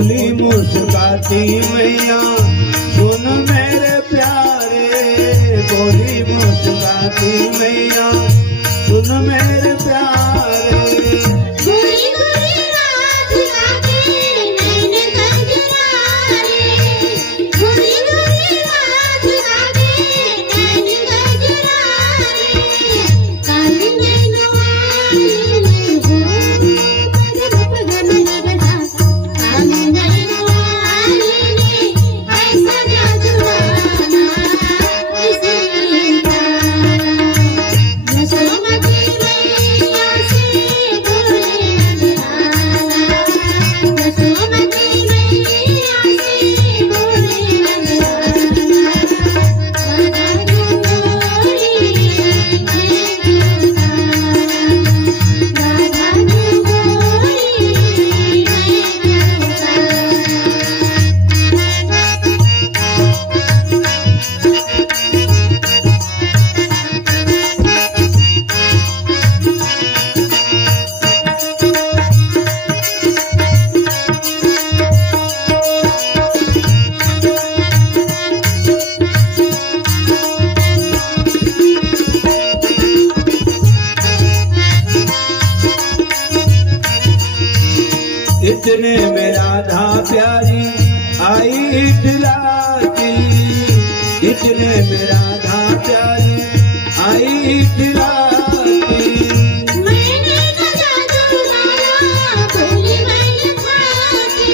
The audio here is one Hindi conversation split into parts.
बोली मुस्काती मैया सुन मेरे प्यारे, बोली मुस्काती मैया सुन मेरे प्यारे। गोरी गोरी रात लागे नैन गजरारे, गोरी गोरी रात लागे नैन गजरारे, काली नैनो आली हो पगम पगम लगता, काली नैनो आली ने ऐसा जादू डाला इसे यशोमती मैया से बोले नंदलाला, यशोमती मैया से बोले नंदलाला, राधा गोरी राधा इतने में राधा प्यारी आई इटलाती, इतने में राधा प्यारी आई इटलाती। मैंने न जादू डाला बोली मैंने खाती,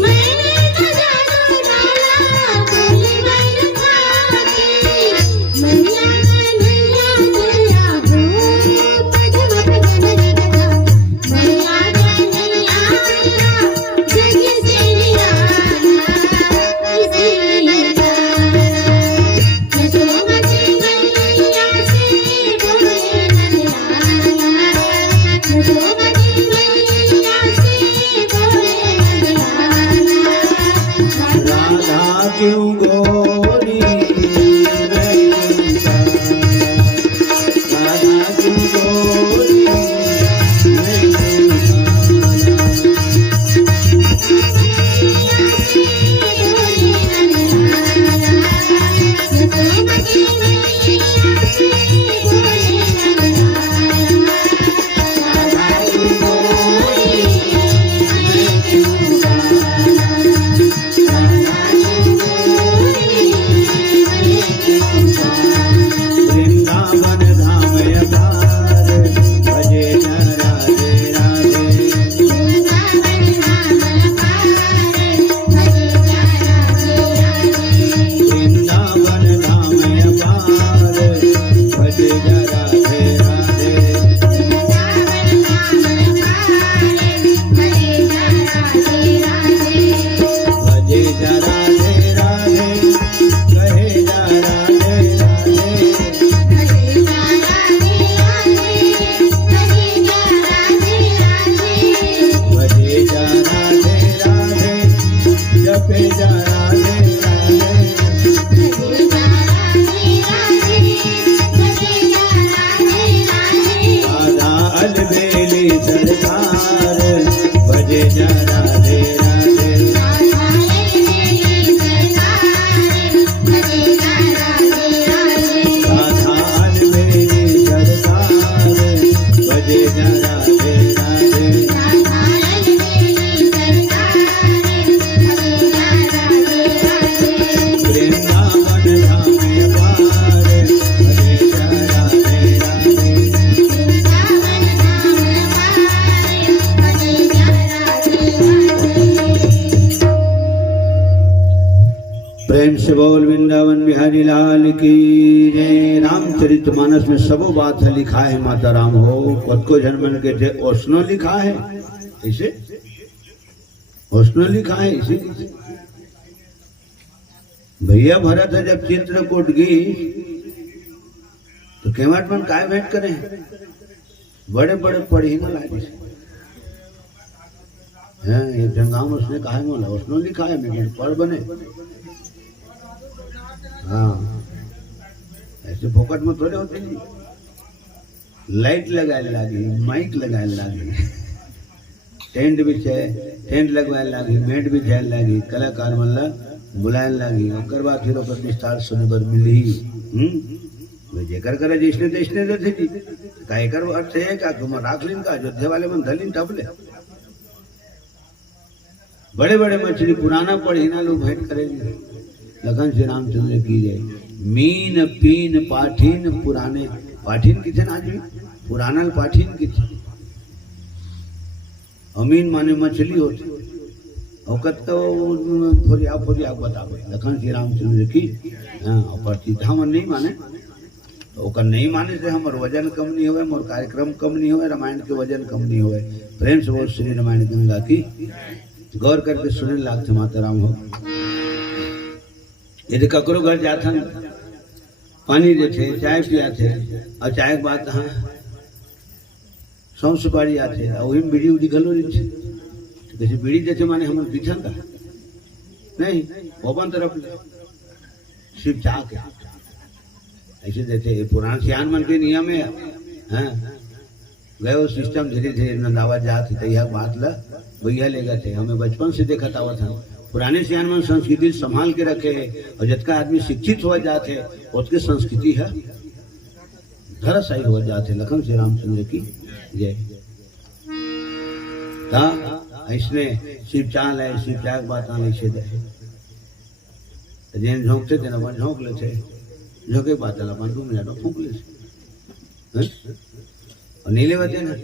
मैंने न जादू डाला बोली मैंने खाती, मैया कन्हैया तेरा हो पगम पगम लगता, मैया कन्हैया तेरा जग से निराला इसीलिए यशोमती मैया से बोले नंदलाला, यशोमती मैया से बोले नंदलाला, राधा क्यों गोरी राधा क्यों गोरी वृंदावन धाम अपार भजे न राधे राधे। वृंदावन धाम अपार भजे न राधे राधे। भजे न राधे राधे कहे न राधे राधे। भजे जा राधे राधे जपे जा राधे राधे। राधा अलबेली सरकार भजे जा राधे राधे। राधा अलबेली सरकार भजे जा राधे राधे। वृंदावन धाम अपार भजे जा राधे राधे। प्रेम से बोल वृंदावन बिहारी लाल की जय। रामचरितमानस में सबो बात है लिखा है माता राम हो पद को जन्मन के थे ओष्णो लिखा है इसे, ओष्णो लिखा है इसे। भैया भरत है जब चित्रकूट गई तो केवट मन काय भेंट करे, बड़े बड़े पढ़ी न लागे हैं। एक जंगाम उसने कहा है मोला ओष्णो लिखा है मैं पढ़ बने। हाँ ऐसे फोकट में थोड़े होते नहीं। लाइट लगाए लागी, माइक लगाए लागी, टेंट बिछे, टेंट लगवाए लागी, मेट भी जाए लागी, कलाकार मल्ला बुलाए लागी, ओकर बाद फिर ओकर विस्तार सुने बर मिली। जेकर करे जिसने देशने दे थी का एकर अर्थ है का तुम राख लिन का अयोध्या वाले मन धलिन टपले बड़े बड़े मछली पुराना पढ़ी ना लोग भेंट करेंगे। लखन श्री रामचंद्र की जय। मीन पीन पाठीन पुराने पाठीन किथे ना जी पुराना पाठीन किथे अमीन माने मछली होती औकत तो फोरिया बतावे। लखन श्री रामचंद्र की प्रतिष्ठा मन नहीं माने ओकर नहीं माने से हमार वजन कम नहीं होवे, मोर कार्यक्रम कम नहीं होवे, रामायण के वजन कम नहीं होवे। प्रेम से बोल श्री रामायण गंगा की गौर करके सुने लागते माता राम हो। यदि ककरो घर जाता पानी देते चाय पियाते और चाय के बाद हाँ सौ सुपारी आते और वही बीड़ी उड़ी गलो रीते कैसे बीड़ी देते माने हम पीछा का नहीं ओपन तरफ सिर्फ चाह के ऐसे देते। पुराना सियान मन के नियम है हाँ गए वो सिस्टम धीरे धीरे नंदावा जाते तो यह बात ला भैया ले गए थे। हमें बचपन से देखा था पुराने सियान मन संस्कृति संभाल के रखे है और जिसका आदमी शिक्षित हो जाते उसकी संस्कृति है धराशायी हो जाते। लखन श्री रामचंद्र की जय। इसने शिव चाल है शिव चाक बात आने से दे जैन झोंकते थे ना अपन झोंक लेते झोंके बात है अपन 2 मिनट फूंक ले और नहीं ले बते ना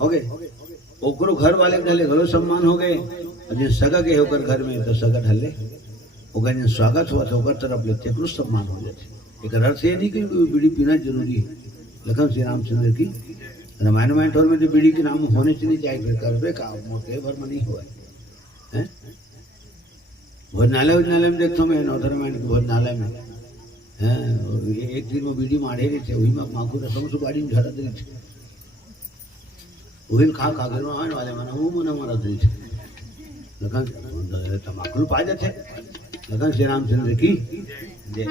हो गए ओकरो घर वाले ढले घरो सम्मान हो गए और जिन सगा के होकर घर में तो सगा ढले ओकर जिन स्वागत हुआ तो ओकर तरफ लेते कुछ सम्मान हो जाते। एक अर्थ ये नहीं कि बीड़ी पीना जरूरी है। लखन श्री रामचंद्र की रामायण में तो बीड़ी के नाम होने से नहीं चाहिए फिर करबे का मोटे भर में नहीं हुआ है। भोजनालय में देखता मैं नौधर रामायण के भोजनालय में है एक दिन में बीड़ी मारे रहे थे वही में माखू रसम सुपारी में झड़ा दी थे वही खा खा कर आने वाले माना वो मना मारा दी थे। लखन तमाकुल पा जाते। लखन श्री रामचंद्र की जय।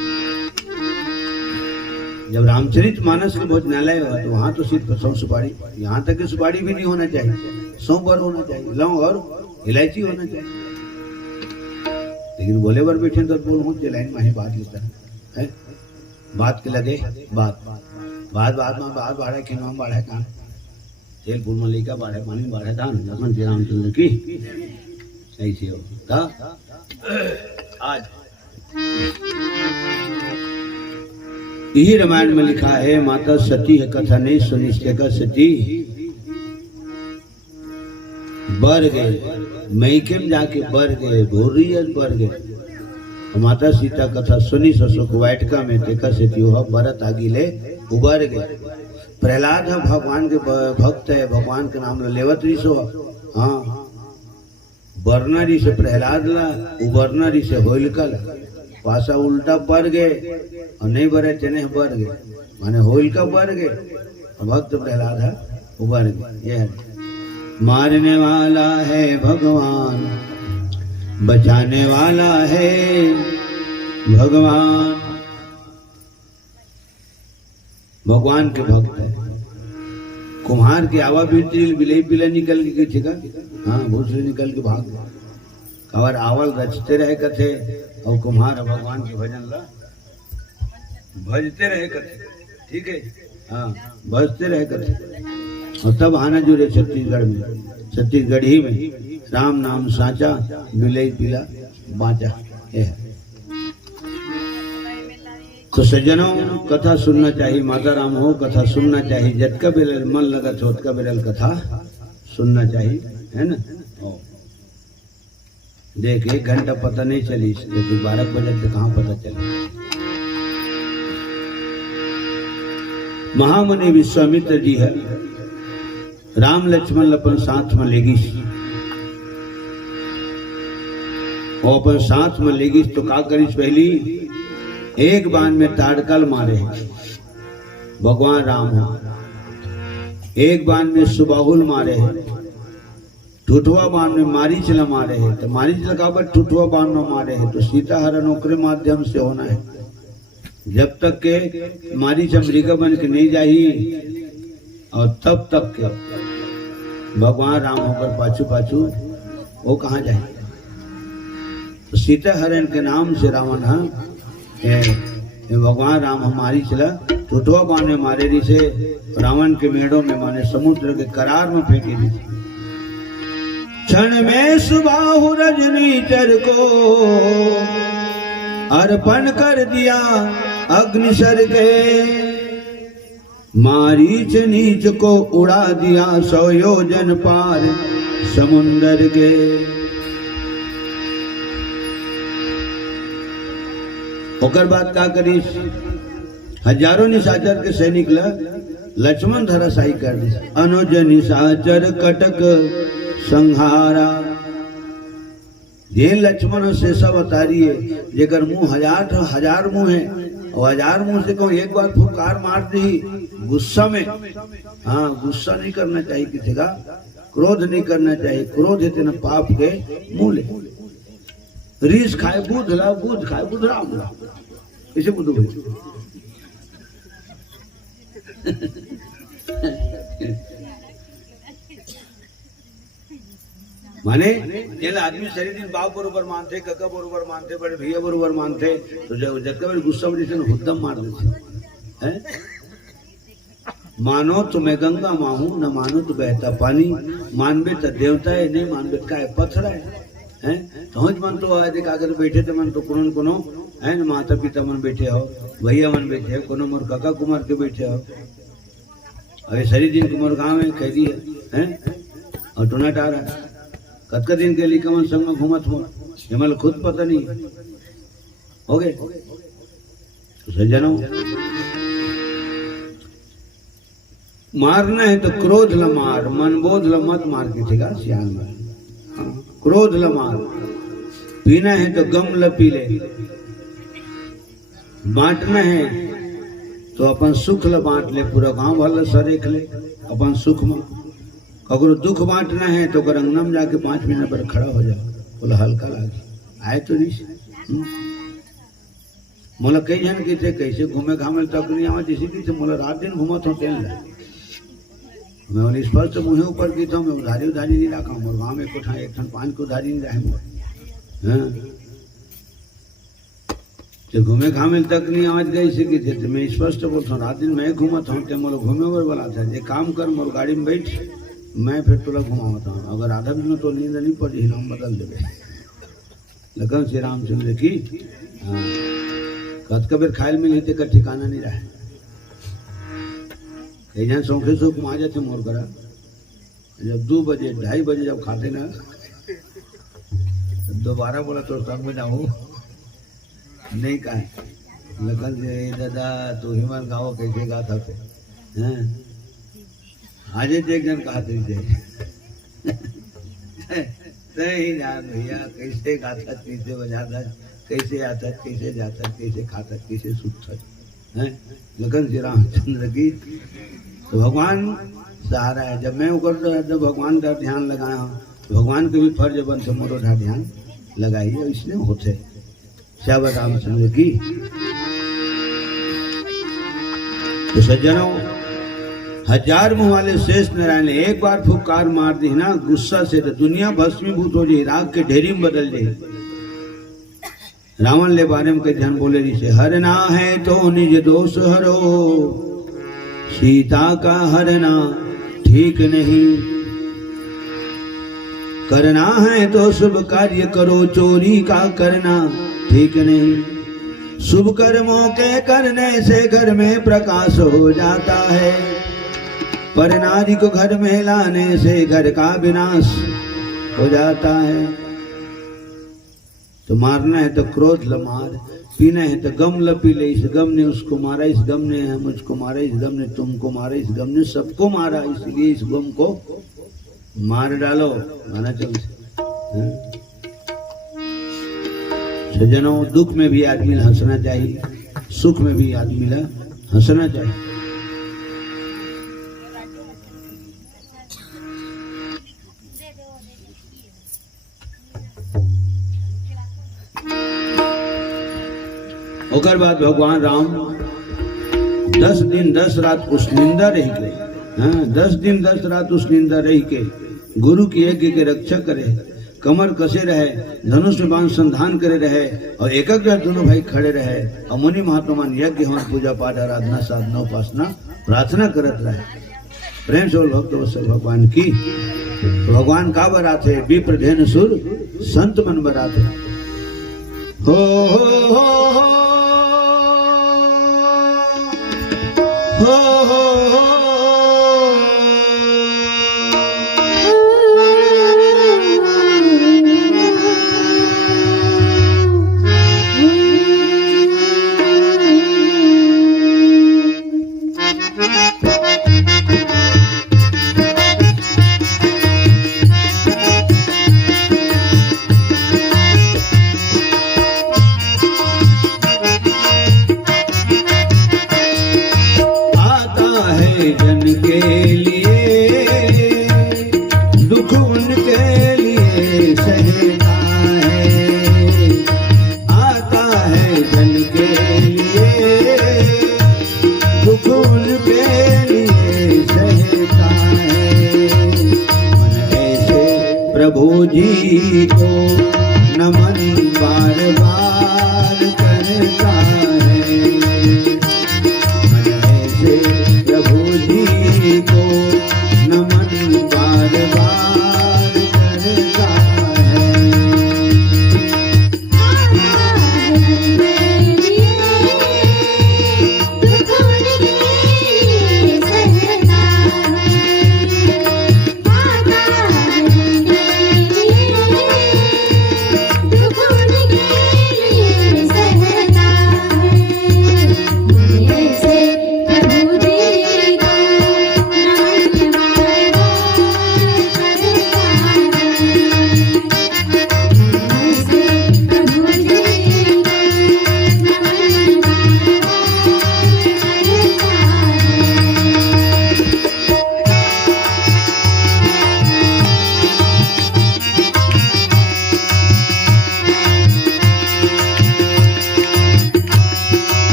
जब रामचरित मानस के भोजनालय हुआ तो वहां तो सिर्फ सौ सुपारी यहाँ तक की सुपारी भी नहीं होना चाहिए, सौ पर होना चाहिए, लौंग और इलायची होना चाहिए। लेकिन बोले बार बैठे तो बोल हूँ लाइन में ही बात लेता है बात के लगे बात में बात बढ़े खिनवा बढ़े कहाँ तेल फूल मलिका बढ़े पानी बढ़े धान। लखन श्री रामचंद्र की ऐसी हो आज यही रामायण में लिखा है माता सती है कथा नहीं सुनी का सती बर गए मैकेम जाके बर गए भूरियत बर गए। माता सीता कथा सुनी ससुक वाटिका में देखा सती हुआ भरत आगिले उबर गए। प्रहलाद है भगवान के भक्त है भगवान के नाम लेवत ऋषो हाँ बरनरी से प्रहलाद ला उबरनरी से होलिका ला पासा उल्टा बर गए और नहीं बरे चने बर गए माने होलिका बर गए भक्त प्रहलाद है उबर गए। ये है मारने वाला है भगवान बचाने वाला है भगवान। भगवान के भक्त है कुम्हार की आवा बिले बिले निकल के ठीक हाँ भूसरे निकल के भाग कवर आवल रचते रहे कथे और कुम्हार भगवान के भजन ला भजते रहे कथे ठीक है हाँ भजते रहे कथे। और तब आना जुड़े छत्तीसगढ़ में छत्तीसगढ़ी में राम नाम साचा बिलई पिला बाचा है। तो सज्जनों कथा सुनना चाहिए माता राम हो कथा सुनना चाहिए जटका बेरल मन लगा छोटका बेरल कथा सुनना चाहिए है ना। देख 1 घंटा पता नहीं चली लेकिन 12 बजे से कहाँ पता चले। महामुनि विश्वामित्र जी है राम लक्ष्मण अपन साथ में लेगी और अपन साथ में लेगी तो का करीस पहली एक बाण में ताड़कल मारे भगवान राम है एक बाण में सुबाहुल मारे है ठुठुआ बाण में मारीच ल मारे है तो मारीच लगावट ठुठुआ बाण में मारे है तो सीता हरण ओकरे माध्यम से होना है। जब तक के मारीच अमरीका बन के नहीं जाही और तब तक के भगवान राम होकर पाछू पाछू वो कहाँ जाए। तो सीता हरण के नाम से रावण भगवान राम हमारी चला टूटवा बाने मारे री से रावण के मेड़ों में माने समुद्र के करार में फेंके दी। क्षण में सुबाहु रजनीचर को अर्पण कर दिया अग्निशर के, मारीच नीच को उड़ा दिया 100 योजन पार समुंदर के। ओकर बाद का करीस हजारों निशाचर के सैनिक लक्ष्मण धराशायी कर दी। अनुज निशाचर कटक संहारा। ये लक्ष्मण से सब अतारी है जेकर मुंह हजार मुंह है और 1000 मुंह से कहूँ एक बार फुकार मार दी गुस्सा में। हाँ, गुस्सा नहीं करना चाहिए किसी का, क्रोध नहीं करना चाहिए। क्रोध है तेना पाप के मूल है। रीस खाए बुध ला, बुध खाए बुध राम ला, इसे बुध भाई। माने जेला आदमी शरीर दिन बाप बरोबर मानते, काका बरोबर मानते, बड़े भैया बरोबर मानते, तो जब कभी गुस्सा में जैसे हुद्दम मार देते हैं। मानो तो मैं गंगा माहूं, न मानो तो बहता पानी। मानबे तो देवता है, नहीं मानबे का है पत्थर है। तो मन तो आज कागर बैठे थे मन तो कोनो है न माता पिता मन बैठे हो, भैया मन बैठे हो, कोनो मोर काका कुमार के बैठे हो। अरे शरीर दिन कुमार गाँव में कह दी है और टूनाट आ रहा है। कतका दिन के लिए कमन संग में घूमत हो, ये मतलब खुद पता नहीं हो गए। तो सज्जनों, मारना है तो क्रोध ल मार, मन बोध ल मत मार के ठेगा सियान में। क्रोध ल मार। पीना है तो गम ल पी ले। बांटना है तो अपन सुख ल बांट ले, पूरा गांव वाला सरेख ले अपन सुख में। अगर दुख बांटना है तो अगर अंगना में जाके 5 मिनट पर खड़ा हो जाओ, बोला हल्का लागे आए तो नहीं। मोला कई जन की थे कैसे घूमे घामे तक नहीं आवा, जैसे की थे मोला रात दिन घूमत हो तेल मैं बोले स्पष्ट मुँह ऊपर की था। मैं उधारी नहीं रखा मोर गाँव में कोठा एक 5 को उधारी नहीं रहे मोर। तो घूमे घामे तक नहीं आवाज गई से की थे। मैं स्पष्ट बोलता हूँ रात दिन मैं घूमत हूँ, ते मोला घूमे और बोला था जे काम कर मोर गाड़ी में बैठ, मैं फिर तुला घुमाता हूँ। अगर आधा दिन में तो नींद नहीं पड़ी, नाम बदल देवे। लखन श्री रामचंद्र की कद कबीर खायल मिली थे का ठिकाना नहीं रहा। कई जन सौखे सुख में आ जाते मोर करा। जब 2 बजे 2:30 बजे जब खाते ना, दोबारा बोला तो संग में जाऊँ नहीं कहा। लखन से दादा तो हिमन गाँव कैसे गाता थे आज एक जन कहा थे नहीं जान भैया कैसे गाता, कैसे बजाता, कैसे आता, कैसे जाता, कैसे खाता, कैसे सुखता है। लखन श्री रामचंद्र की तो भगवान सहारा है। जब मैं ऊपर जब भगवान का ध्यान लगाया हूँ, भगवान के भी फर्ज बनते मोरो ध्यान लगाइए, इसलिए होते। श्यावर रामचंद्र की। तो सज्जनों, 1000 मुंह वाले शेष नारायण ने एक बार फुकार मार दी ना गुस्सा से, तो दुनिया भस्मीभूत हो जाए, राग के ढेरी में बदल जाए। रावण ले बारे में कई ध्यान बोले जिसे हरना है तो निज दोष हरो, सीता का हरना ठीक नहीं। करना है तो शुभ कार्य करो, चोरी का करना ठीक नहीं। शुभ कर्मों के करने से घर में प्रकाश हो जाता है, पर नारी को घर में लाने से घर का विनाश हो जाता है। तो मारना है तो क्रोध ल मार, पीना है तो गम ल पी ले। इस गम ने उसको मारा, इस गम ने मुझको मारा, इस गम ने तुमको मारा, इस गम ने सबको मारा, इसलिए इस गम को मार डालो। माना चल सज्जनों, दुख में भी आदमी हंसना चाहिए, सुख में भी आदमी हंसना चाहिए। ओकर बाद भगवान राम 10 दिन 10 रात उस निंदा रह गए। 10 दिन 10 रात उस निंदा रह के गुरु की यज्ञ के रक्षा करे, कमर कसे रहे, धनुष में बाण संधान करे रहे और एकाग्र दोनों भाई खड़े रहे और मुनि महात्मा यज्ञ हवन पूजा पाठ आराधना साधना उपासना प्रार्थना करत रहे। प्रेम से भक्त वत्सल भगवान की। भगवान का बरात है विप्र धेनु सुर संत मन बरात है। हो जन के लिए दुख उनके लिए सहना है, आता है जन के लिए दुख उनके लिए सहता है। मन ऐसे प्रभु जी को नमन बार बार करता है। मन ऐसे प्रभु जी को नमन बार बार करता है।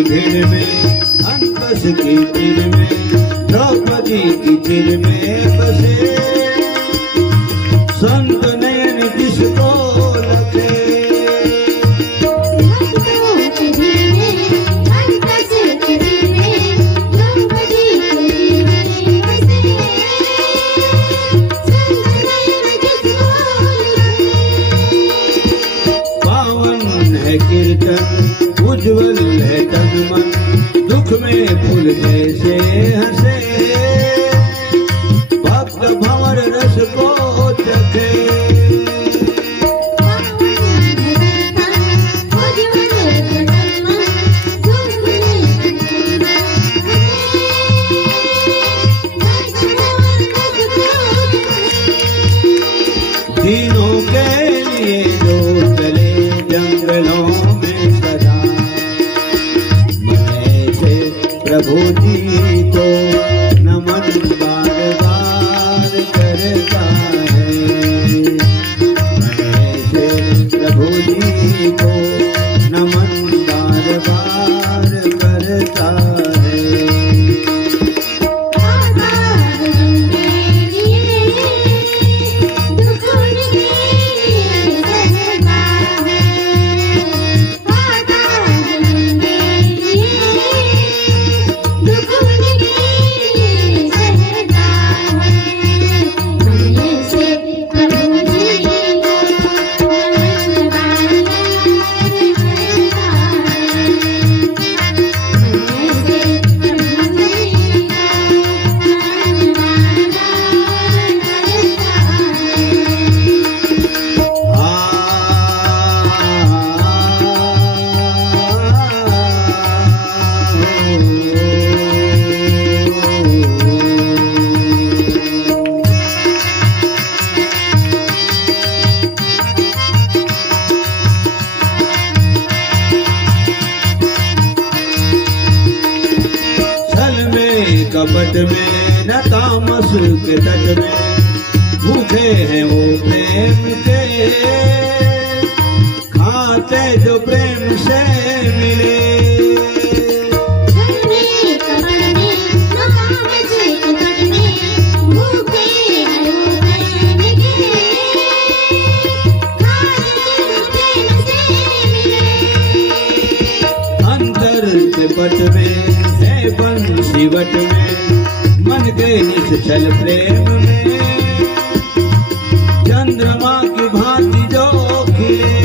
भीड़ में अनबस की तीर में द्रौपदी की चिर में बसे संत नयन जिसको लगे। पावन है कीर्तन उज्जवल है तन मन, दुख में फूल जैसे हंसे भक्त भंवर रस को चखे। दीनों के लिए जो चले जंगलों में सदा, प्रभु जी को नमन बार बार करता है। मन ऐसे प्रभु जी को नमन बार बार करता है। दुख जगत में न तामस के तट में, भूखे हैं वो प्रेम के, खाते जो प्रेम से मिले। पट में है बंसी वट में, मन के निश्चल प्रेम में, चंद्रमा की भांति जो खिले।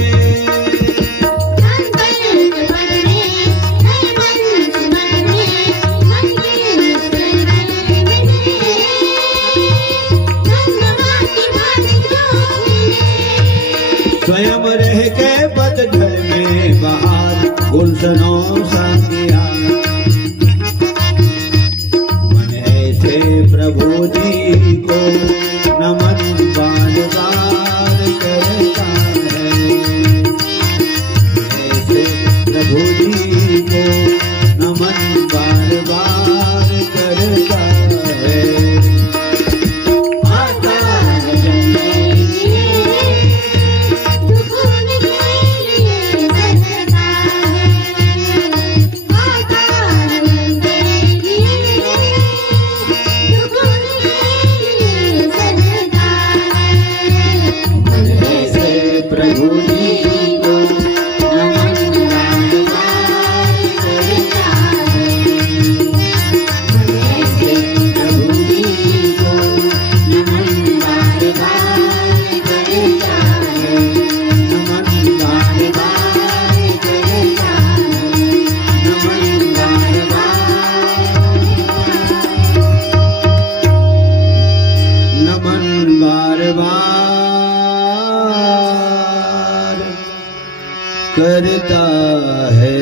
स्वयं रह के पतझड़ में बहार गुलशनों सा किया, मन ऐसे प्रभु जी को नमन बार बार करता है, ऐसे प्रभु जी को नमन बार बार करता है। करता है।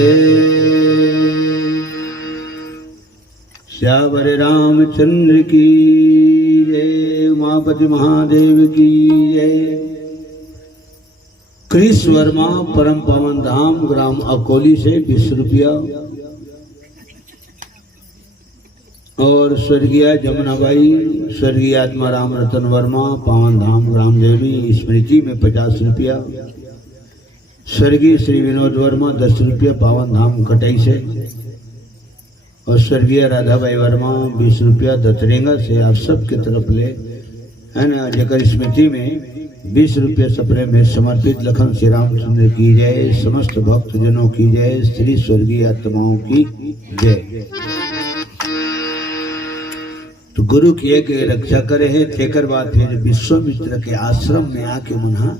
श्यावर रामचंद्र की जय, उमापति महादेव की जय। क्रिस वर्मा परम पावन धाम ग्राम अकोली से 20 रुपया और स्वर्गीय जमुनाबाई स्वर्गीय आत्मा राम रतन वर्मा पावन धाम ग्राम देवी स्मृति में 50 रुपया, स्वर्गीय श्री विनोद वर्मा 10 रुपया पावन धाम कटाई से, और स्वर्गीय राधाबाई वर्मा 20 रुपया दतरेंगा से आप सबके तरफ ले है ना, जकर स्मृति में 20 रुपया सपरे में समर्पित लखन श्री रामचंद्र की जय, समस्त भक्त जनों की जय, श्री स्वर्गीय आत्माओं की जय। तो गुरु की एक रक्षा करे है, तेकर बाद फिर विश्वामित्र के आश्रम में आके मना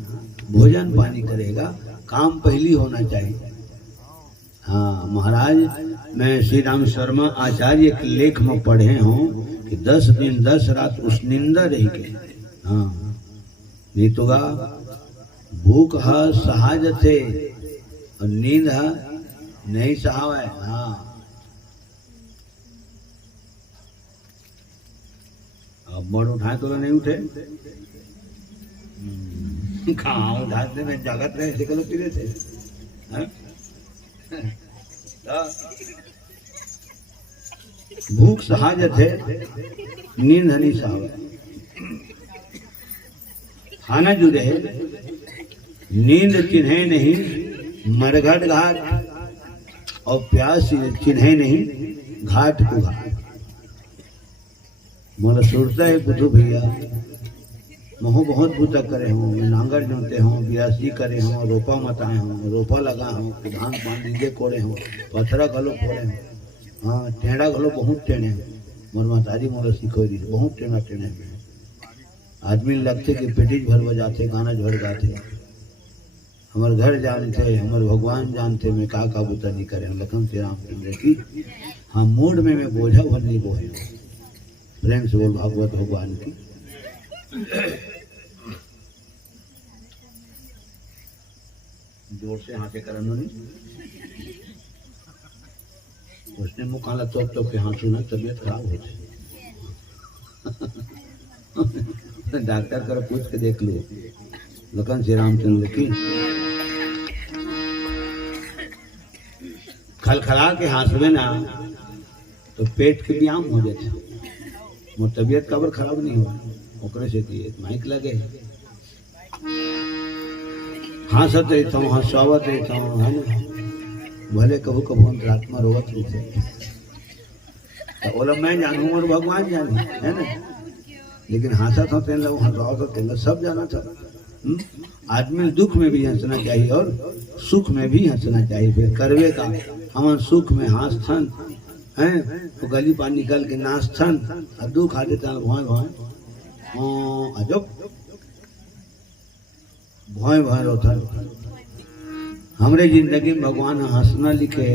भोजन पानी करेगा, काम पहली होना चाहिए। हाँ महाराज, मैं श्री राम शर्मा आचार्य के लेख में पढ़े हूँ कि 10 दिन 10 रात उस निंदा रही के, हाँ नहीं तो भूख है सहाज थे और नींद है नहीं सहावा है। हाँ अब मर उठाए तो नहीं उठे, कहाँ उठाते में जगत रहे थे कलो पीरे थे। भूख सहाज थे नींद नहीं सहावा, खाना जुड़े है नींद चिन्हे नहीं, मरघट घाट और प्यास चिन्हे नहीं, घाट को घाट। मोला सुरता है बुद्धू भैया, महू बहुत बूता करे हूँ, नांगर जोते हूँ, बियासी करे हूँ, रोपा मताए हूँ, रोपा लगा हूँ, धान पान दीजे कोड़े हूँ, पथरा गलो फोड़े हूँ, हाँ टेढ़ा गलो बहुत टेढ़े हैं। मोर मातारी मोला सिखो दी बहुत टेढ़ा टेढ़े हैं। आदमी लगते कि पेटिज भर बजाते गाना झड़ गाते, हमारे घर जानते, हमारे भगवान जानते, मैं का बूता नहीं करे लखन श्री रामचंद्र की। हाँ मूड में मैं बोझा भर नहीं बोहे, प्रेम से बोल भागवत भगवान की। जोर से हाथे करनो नहीं, उसने मुँह काला तो के हाँ सुना तबीयत खराब होती। डॉक्टर कर पूछ के देख लो लखन श्री रामचंद्र की। खलखला के हंसवे ना तो पेट के व्यायाम हो जाते, मोर तबियत काबर खराब नहीं हुआ ओकरे से दिए माइक लगे हंसत रहता हूँ हंसावत रहता हूँ, है ना। भले कभू कभू अंतरात्मा रोवत रहते, ओला मैं जानू और भगवान जानू, है ना। लेकिन हंसत होते लोग हंसावत होते सब जाना था। आदमी दुख में भी हंसना चाहिए और सुख में भी हंसना चाहिए। फिर करवे का हम सुख में हंसथन हैं तो गली पानी निकल के नाचथन और दुख आ देता भोय भोय अजब भोय भोय रोथन। हमरे जिंदगी में भगवान हंसना लिखे,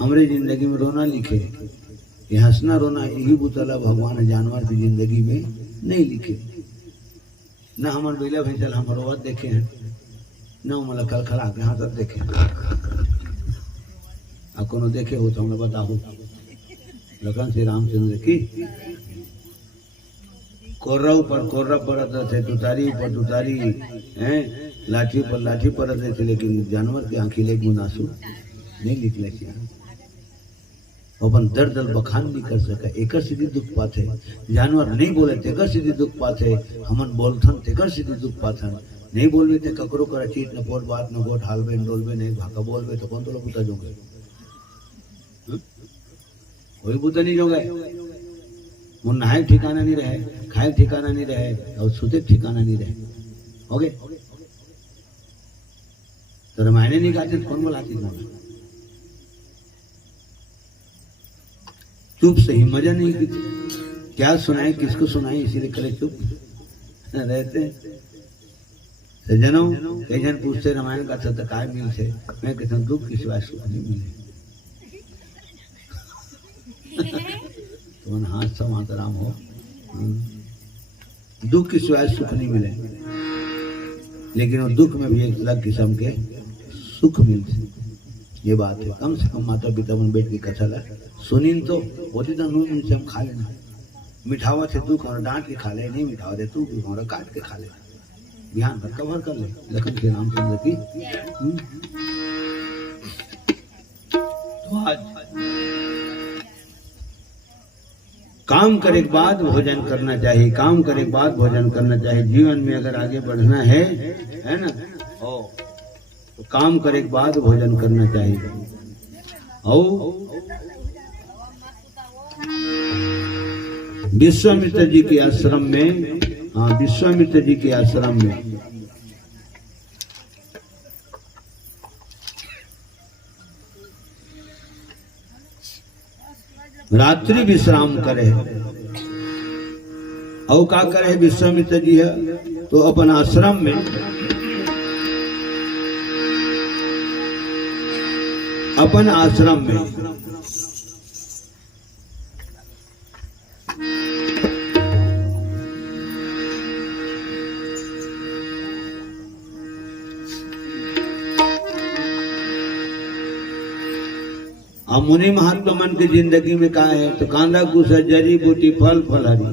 हमरे जिंदगी में रोना लिखे। ये हंसना रोना यही बुतला भगवान जानवर की जिंदगी में नहीं लिखे। न हमार बेला भैंसल हम रोवत देखे हैं, न मतलब कल खड़ा के हंसत देखे। आ कोनो देखे हो तो हमें बताओ। लखन श्री रामचंद्र की कोर्रा ऊपर कोर्रा पड़त थे, तुतारी ऊपर तुतारी हैं, लाठी पर लाठी पड़त थे, लेकिन जानवर के आंखी ले मुनासू नहीं निकले। अपन दर्द बखान नहीं कर सका, एक सीधी दुख पाते। जानवर नहीं बोले तेकर सीधी दुख पाते, हमन बोलथन तेकर सीधी दुख पाथन। नहीं बोलबे ते ककरो कर चीत न पोट बात न गोट हालबे डोलबे नहीं भाका बोलबे तो कौन तो लोग बुता जोगे, कोई बुता नहीं जोगे। वो नहाए ठिकाना नहीं रहे, खाए ठिकाना नहीं रहे और सुते ठिकाना नहीं रहे। हो गए तो रामायण नहीं गाते कौन बोलाती तुम्हें? चुप सही मजा नहीं की, क्या सुनाए किसको सुनाए, इसीलिए करे चुप रहते। सज्जनों कई जन पूछते रामायण का तो काय मिल थे, मैं कहता हूँ दुख की सिवाय सुख नहीं मिले। तो हाथ से मातराम हो, दुख की सिवाय सुख नहीं मिले, लेकिन वो दुख में भी एक अलग किस्म के सुख मिलते। ये बात है। कम से कम माता पिता मन बैठ की कथा ला सुनी तो होती तो नून से हम खा लेना। मिठावा थे दुख और डांट के खा ले, नहीं मिठावा थे तू भी और काट के खा ले, ध्यान भर कवर कर ले। लखन के रामचंद्र की तो आज काम करे के बाद भोजन करना चाहिए, काम करे के बाद भोजन करना चाहिए। जीवन में अगर आगे बढ़ना है ना, तो काम करे के बाद भोजन करना चाहिए। और विश्वामित्र जी के आश्रम में, हाँ विश्वामित्र जी के आश्रम में रात्रि विश्राम करे। और क्या करे विश्वामित्र जी है तो अपन आश्रम में अब मुनि महात्मा मन की जिंदगी में का है तो कांदा कुसा जड़ी बूटी फल फलहरी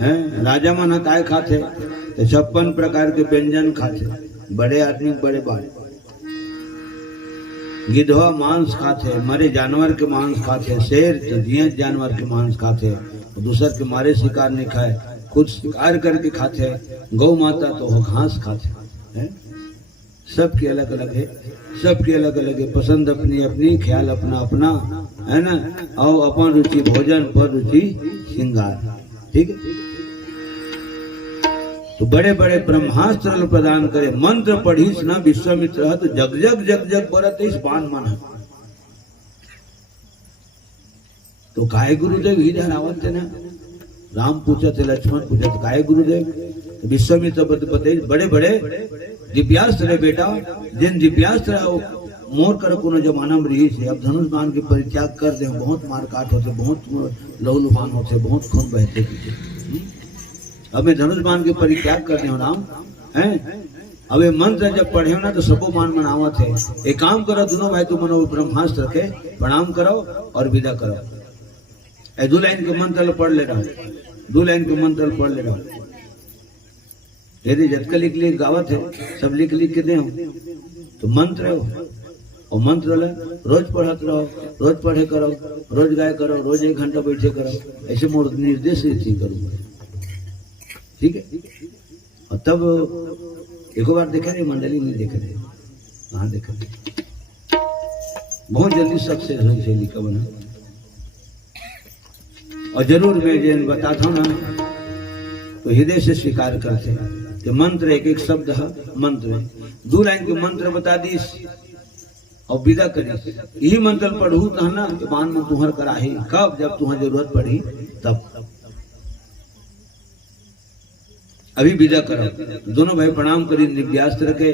है। राजा मन काय खाते तो 56 प्रकार के व्यंजन खाते, बड़े आदमी बड़े बात। गिद्धवा मांस खाते, मरे जानवर के मांस खाते, शेर तो जियत जानवर के मांस खाते, दूसर के मारे शिकार नहीं खाए, खुद शिकार करके खाते। गौ माता तो वो घास खाते हैं। सबके अलग अलग है, सबके अलग अलग है, पसंद अपनी अपनी, ख्याल अपना अपना, है ना। और अपन रुचि भोजन पर रुचि श्रृंगार, ठीक है। तो बड़े बड़े ब्रह्मास्त्र प्रदान करे, मंत्र पढ़ीस ना विश्वामित्र तो जग जग जग जग बरत इस बाण मन। तो काय गुरुदेव इधर आवत थे ना, राम पूछा थे, लक्ष्मण पूछा थे काय गुरुदेव, तो विश्वामित्र बते बड़े बड़े दिव्यास्त्र है बेटा, जिन दिव्यास्त्र मोर कर कोनो जमाना में रही से। अब धनुष बाण के परित्याग कर दे, बहुत मार काट होते, बहुत लहू लुहान होते, बहुत खून बहते। अब मैं धनुष बाण के परित्याग कर दे राम हैं। अब ये मंत्र जब पढ़े ना तो सबको मान मनावा थे। एक काम करो दोनों भाई, तुम मनो ब्रह्मास्त्र के प्रणाम करो और विदा करो। ए 2 लाइन के मंत्र पढ़ ले रहा, 2 लाइन के मंत्र पढ़ ले रहा। यदि झटका लिख लिख गावत है, सब लिख लिख के दे हम तो मंत्र हो। और मंत्र ले रोज पढ़त रहो, रोज पढ़े करो, रोज गाय करो, रोज 1 घंटा बैठे करो, ऐसे मोर निर्देश ही करूँगा, ठीक है। और तब एक बार देखे रहे मंडली नहीं देखे रहे, कहाँ देखे रहे, बहुत जल्दी सक्सेस हुई शैली का बना। और जरूर मैं जैन बताता हूँ ना तो हृदय से स्वीकार करते हैं कि मंत्र एक शब्द है, मंत्र 2 लाइन के मंत्र बता दी और विदा करी, यही मंत्र पढ़ू तो ना कि मान में तुम्हार कराही, कब जब तुम्हें जरूरत पड़ी तब। अभी विदा करो, दोनों भाई प्रणाम करी, निव्यास्त रखे,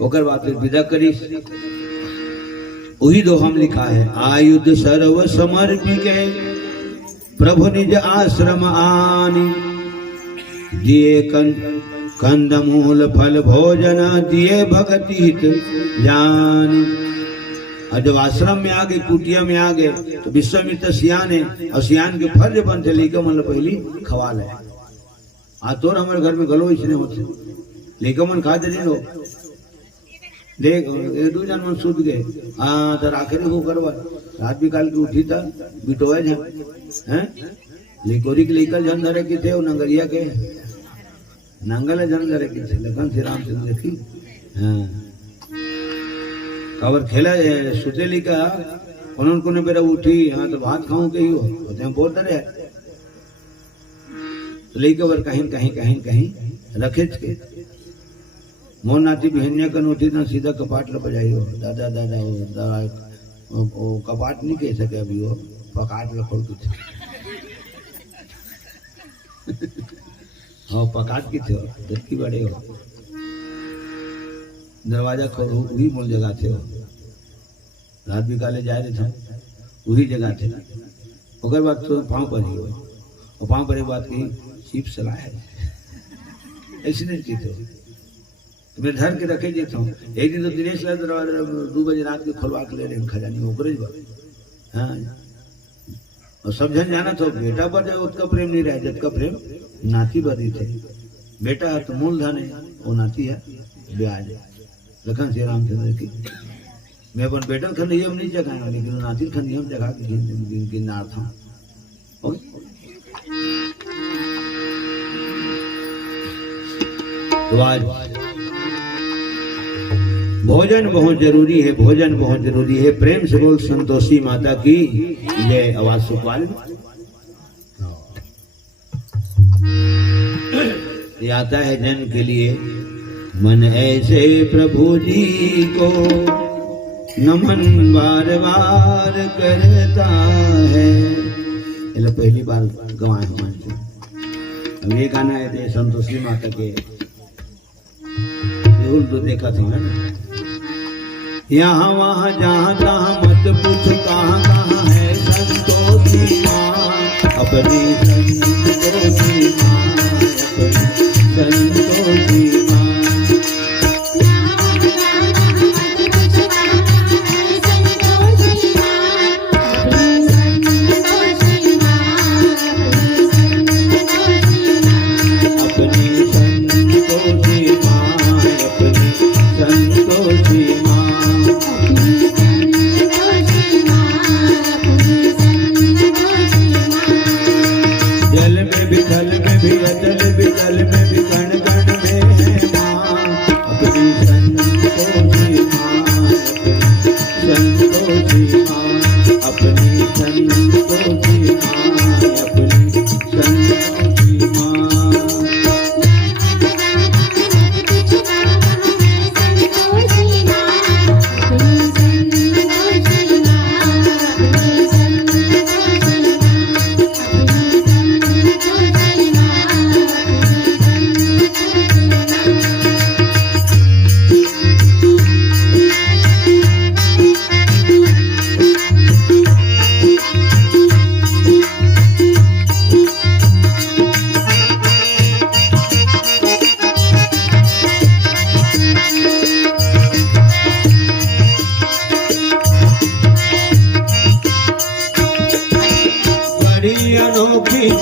होकर बात विदा करी। वही दो हम लिखा है, आयुध सर्व समर्पिके प्रभु निज आश्रम आनी, दिए कंद मूल फल भोजन, दिए भक्ति हित ज्ञानी। और जब आश्रम में आ गए, कुटिया में आ गए, तो विश्वामित्र सियान है, और सियान के फर्ज बनते लेके मन पहली खवाल है। आ तो हमारे घर में गलो इसने होते लेके मन खा दे लो, देख 2 जन मन सूत गए। हाँ तो आखिरी को करवा रात भी काल की उठी था बिटोए हैं लिकोरी के लेकर जन धरे की थे, वो नंगरिया के नंगल जन धरे की थे, लखन श्री रामचंद्र देखी। हाँ कवर खेला सुते लिखा उन्होंने मेरा उठी, हाँ तो भात खाऊं के ही हो तो हम बोलते रहे लेके वर कहीं कहीं कहीं कहीं रखे के मोर नाती बहनिया का उठी ना सीधा कपाट ल बजाई हो, दादा दादा वो कपाट नहीं कह सके अभी, वो पकाट ल खोल के हाँ पकाट की थे दत्ती बड़े हो, दरवाजा खोलो वही मूल जगह थे, हो रात भी काले जा रहे थे वही जगह थे। अगर बात तो पाँव पर ही हो, और पाँव पर एक बात की सीप सलाह है ऐसी नहीं की थे, तो मैं धर के रखे देता हूँ। एक दिन तो दिनेश लाल दरवाजा 2 बजे रात के खोलवा के ले रहे खजानी ओकरे बात। हाँ और सब जन जाना तो बेटा पर उसका प्रेम नहीं रहा, जब का प्रेम नाती बदी थे, बेटा है तो मूलधन है, वो नाती है ब्याज है। लखन श्री रामचंद्र की मैं अपन बेटल खंडियम नहीं जगाया, लेकिन नाती खंडियम जगा के गिरनार था। तो आज भोजन बहुत जरूरी है, भोजन बहुत जरूरी है। प्रेम से बोल संतोषी माता की जय। आवाज सुखवाल आता है जन के लिए, मन ऐसे प्रभु जी को नमन बार बार करता है। पहली बार गवाए हमारे, अब ये गाना है संतोषी माता के, तो देखा था ना, यहाँ वहाँ जहाँ तहाँ मत पूछ कहाँ कहाँ है संतोषी माँ, अपनी संतोषी माँ, अपनी संतोषी माँ।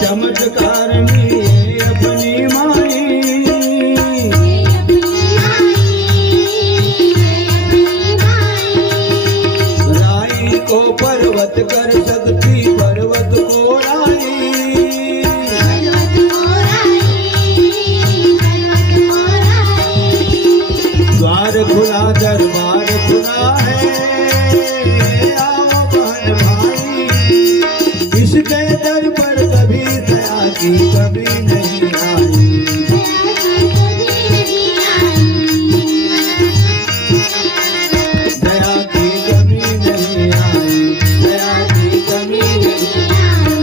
चमत्कार में अपनी माई, कर सकती पर्वत को राई। पर्वत को राई द्वार खुला दरबार खुला है, आओ बहन भाई। इसके दर पर कभी दया की कभी नहीं आई। दया की कमी नहीं आई, दया की कमी नहीं आई।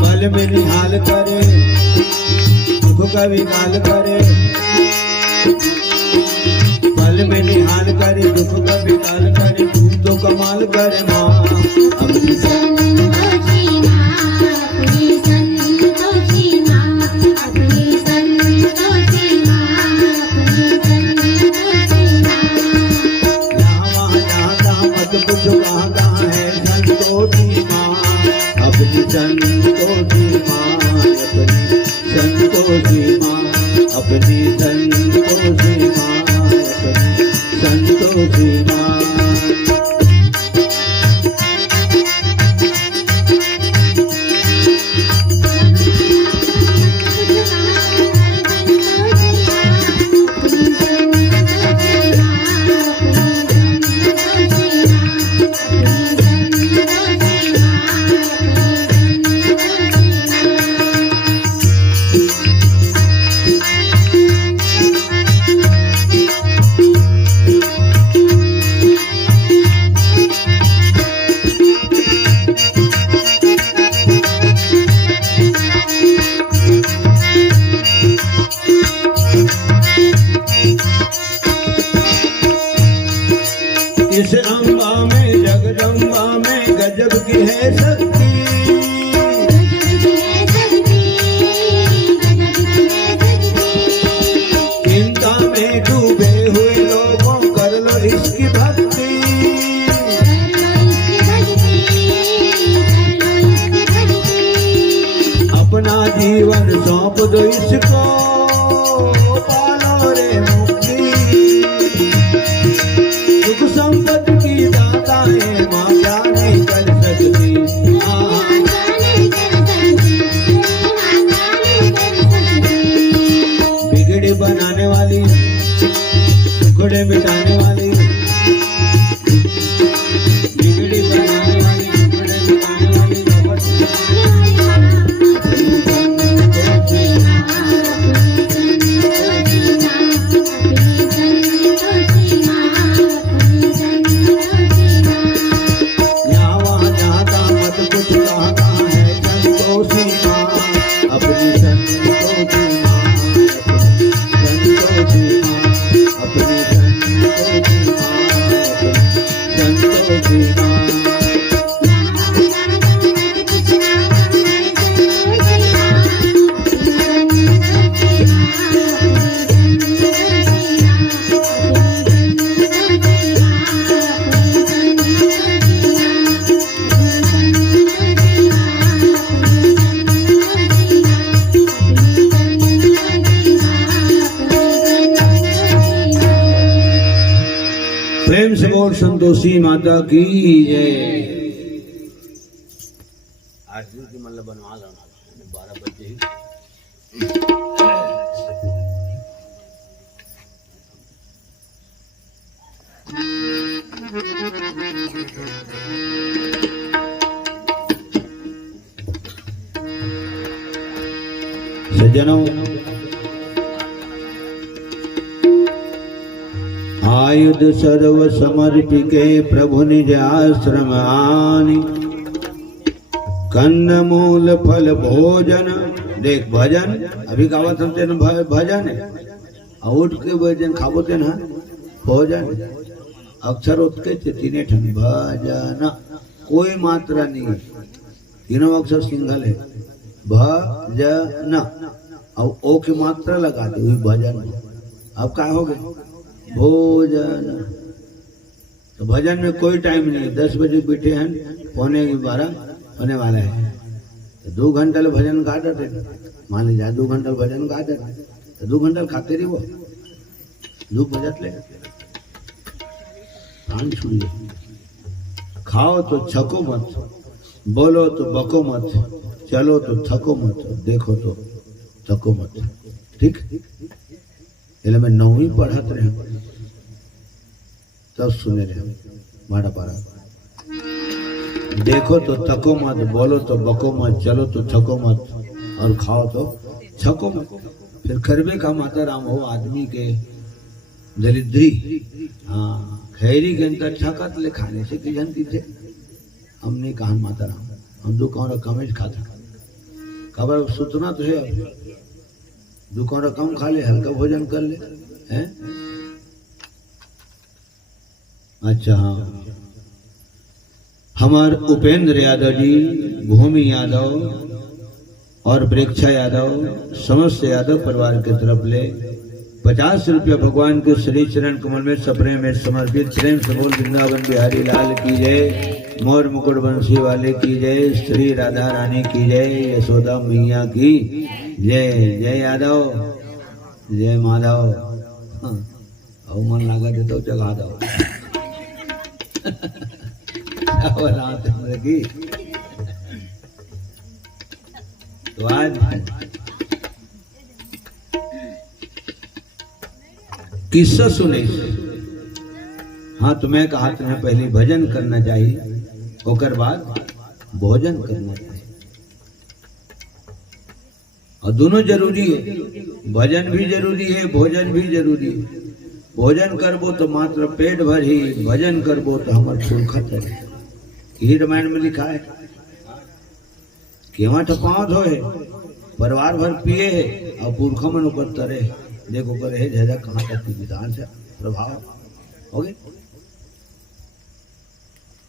पल में निहाल करे, दुख का विकाल करे। पल में निहाल करे, दुख का विकाल करे। तू तो कमाल करे माँ अपनी संतोषी माँ, अपनी संतोषी माँ, अपनी संतोषी माँ, अपनी संतोषी माँ। यहाँ वहाँ जहाँ तहाँ मत पूछो कहाँ है संतोषी माँ। अपनी संतोषी माँ, अपनी संतोषी माँ, अपनी संतोषी माँ, अपनी संतोषी माँ। इस अम्बा में जगदम्बा में गजब की है शक्ति। चिंता में डूबे हुए लोगों कर लो इसकी भक्ति। अपना जीवन सौंप दो इसको, पालो रे मुक्ति। सुख संपत्ति की दाता है माँ, क्या नहीं कर सकती। बिगड़ी बनाने वाली, टुकड़े मिटाने वाली। बिगड़ी बनाने वाली, टुकड़े मिटाने वाली। यहाँ वहाँ जहाँ तहाँ मत कुछ कहाँ है संतोषी माँ। अपनी संतोषी माँ, संतोषी माँ, अपनी संतोषी माँ, संतोषी माँ। प्रेम से बोल संतोषी माता की जय। आज की मतलब बनवा लो 12 बजे ही। सज्जनों, आयुध सर्व समर्पिके प्रभु निज आश्रम आनी। कंद मूल फल भोजन, देख भजन अभी गावत हमते न भजन है। उठ के भजन खावते न भोजन, अक्षर उठके तीने ठन भजन, कोई मात्रा नहीं है, तीनों अक्षर सिंगल है भजन। अब ओ की मात्रा लगा दे हुई भजन। अब क्या हो गए भोजन। तो भजन में कोई टाइम नहीं है। 10 बजे बैठे हैं, 11:45 होने वाला है, तो 2 घंटा भजन गा देते। मान लीजिए 2 घंटा भजन गा देते, तो 2 घंटा खाते रही वो 2 बजट ले प्राण छुड़िए। खाओ तो छको मत, बोलो तो बको मत, चलो तो थको मत, देखो तो थको मत। ठीक, એટલે मैं 9वीं पढ़त रहे तब सुने रहे माड़ा पारा। देखो तो थको मत, बोलो तो बको मत, चलो तो थको मत और खाओ तो छको मत। फिर करबे का माता राम हो आदमी के दरिद्री, हाँ खैरी के अंदर छकत ले खाने से कि जानती थे हमने कहा माता राम हम दुकान कम खाता, खबर सुतना तो है, दुकान कम खा ले, हल्का भोजन कर ले हैं। अच्छा हाँ, हमार उपेंद्र यादव जी, भूमि यादव और वृक्षा यादव, समस्त यादव परिवार के तरफ ले 50 रुपया भगवान के श्री चरण कमल में सपने में समर्पित। प्रेम से बोल वृंदावन बिहारी लाल की जय, मोर मुकुट बंसी वाले की जय, श्री राधा रानी की जय, यशोदा मैया की जय। जय यादव, जय माधव। हाँ, मन लगा दे तो जगा दो रामचंद्र की। तो आज किस्सा सुने। हाँ, तुम्हें कहा तुम्हें पहले भजन करना चाहिए, ओकर बाद भोजन करना चाहिए, और दोनों जरूरी है। भजन भी जरूरी है, भोजन भी जरूरी है। भोजन करबो तो मात्र पेट भर ही, भजन करबो तो हमार फूलखत है। यही रामायण में लिखा है कि वहां टपाव धोए, परिवार भर पिए है और पुरखा मन ऊपर तरे। देखो कर है जैसा कहाँ तक की विधान से प्रभाव हो गए।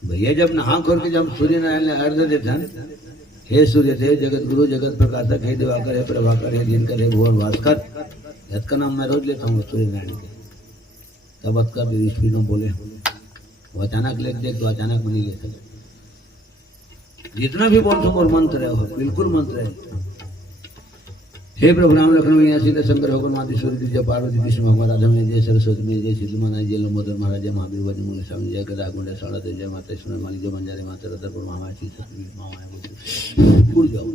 भैया जब नहा खोल के जब सूर्य नारायण ने अर्घ देते हैं, हे सूर्य थे जगत गुरु जगत प्रकाशक, हे दिवाकर, हे प्रभाकर, हे दिनकर, हे भुवन भास्कर, इसका नाम मैं रोज लेता हूँ सूर्य नारायण के। तब अतकर ईश्वरी ने बोले, वो अचानक लेख देख तो अचानक बनी गए। जितना भी बोल तुम और मंत्र है वो बिल्कुल मंत्र है। हे प्रभु राम लखन मैया सीता शंकर होकर माता सूर्य जय पार्वती कृष्ण भगवान राधा में जय सरस्वती में जय सिद्धमाना जय लंबोदर महाराज जय महावीर वजन मूल स्वामी जय गदा गुंडा साड़ा जय माता सुन माली जय बंजारे माता रतरपुर महामाची सतवी मामा भूल जाओ।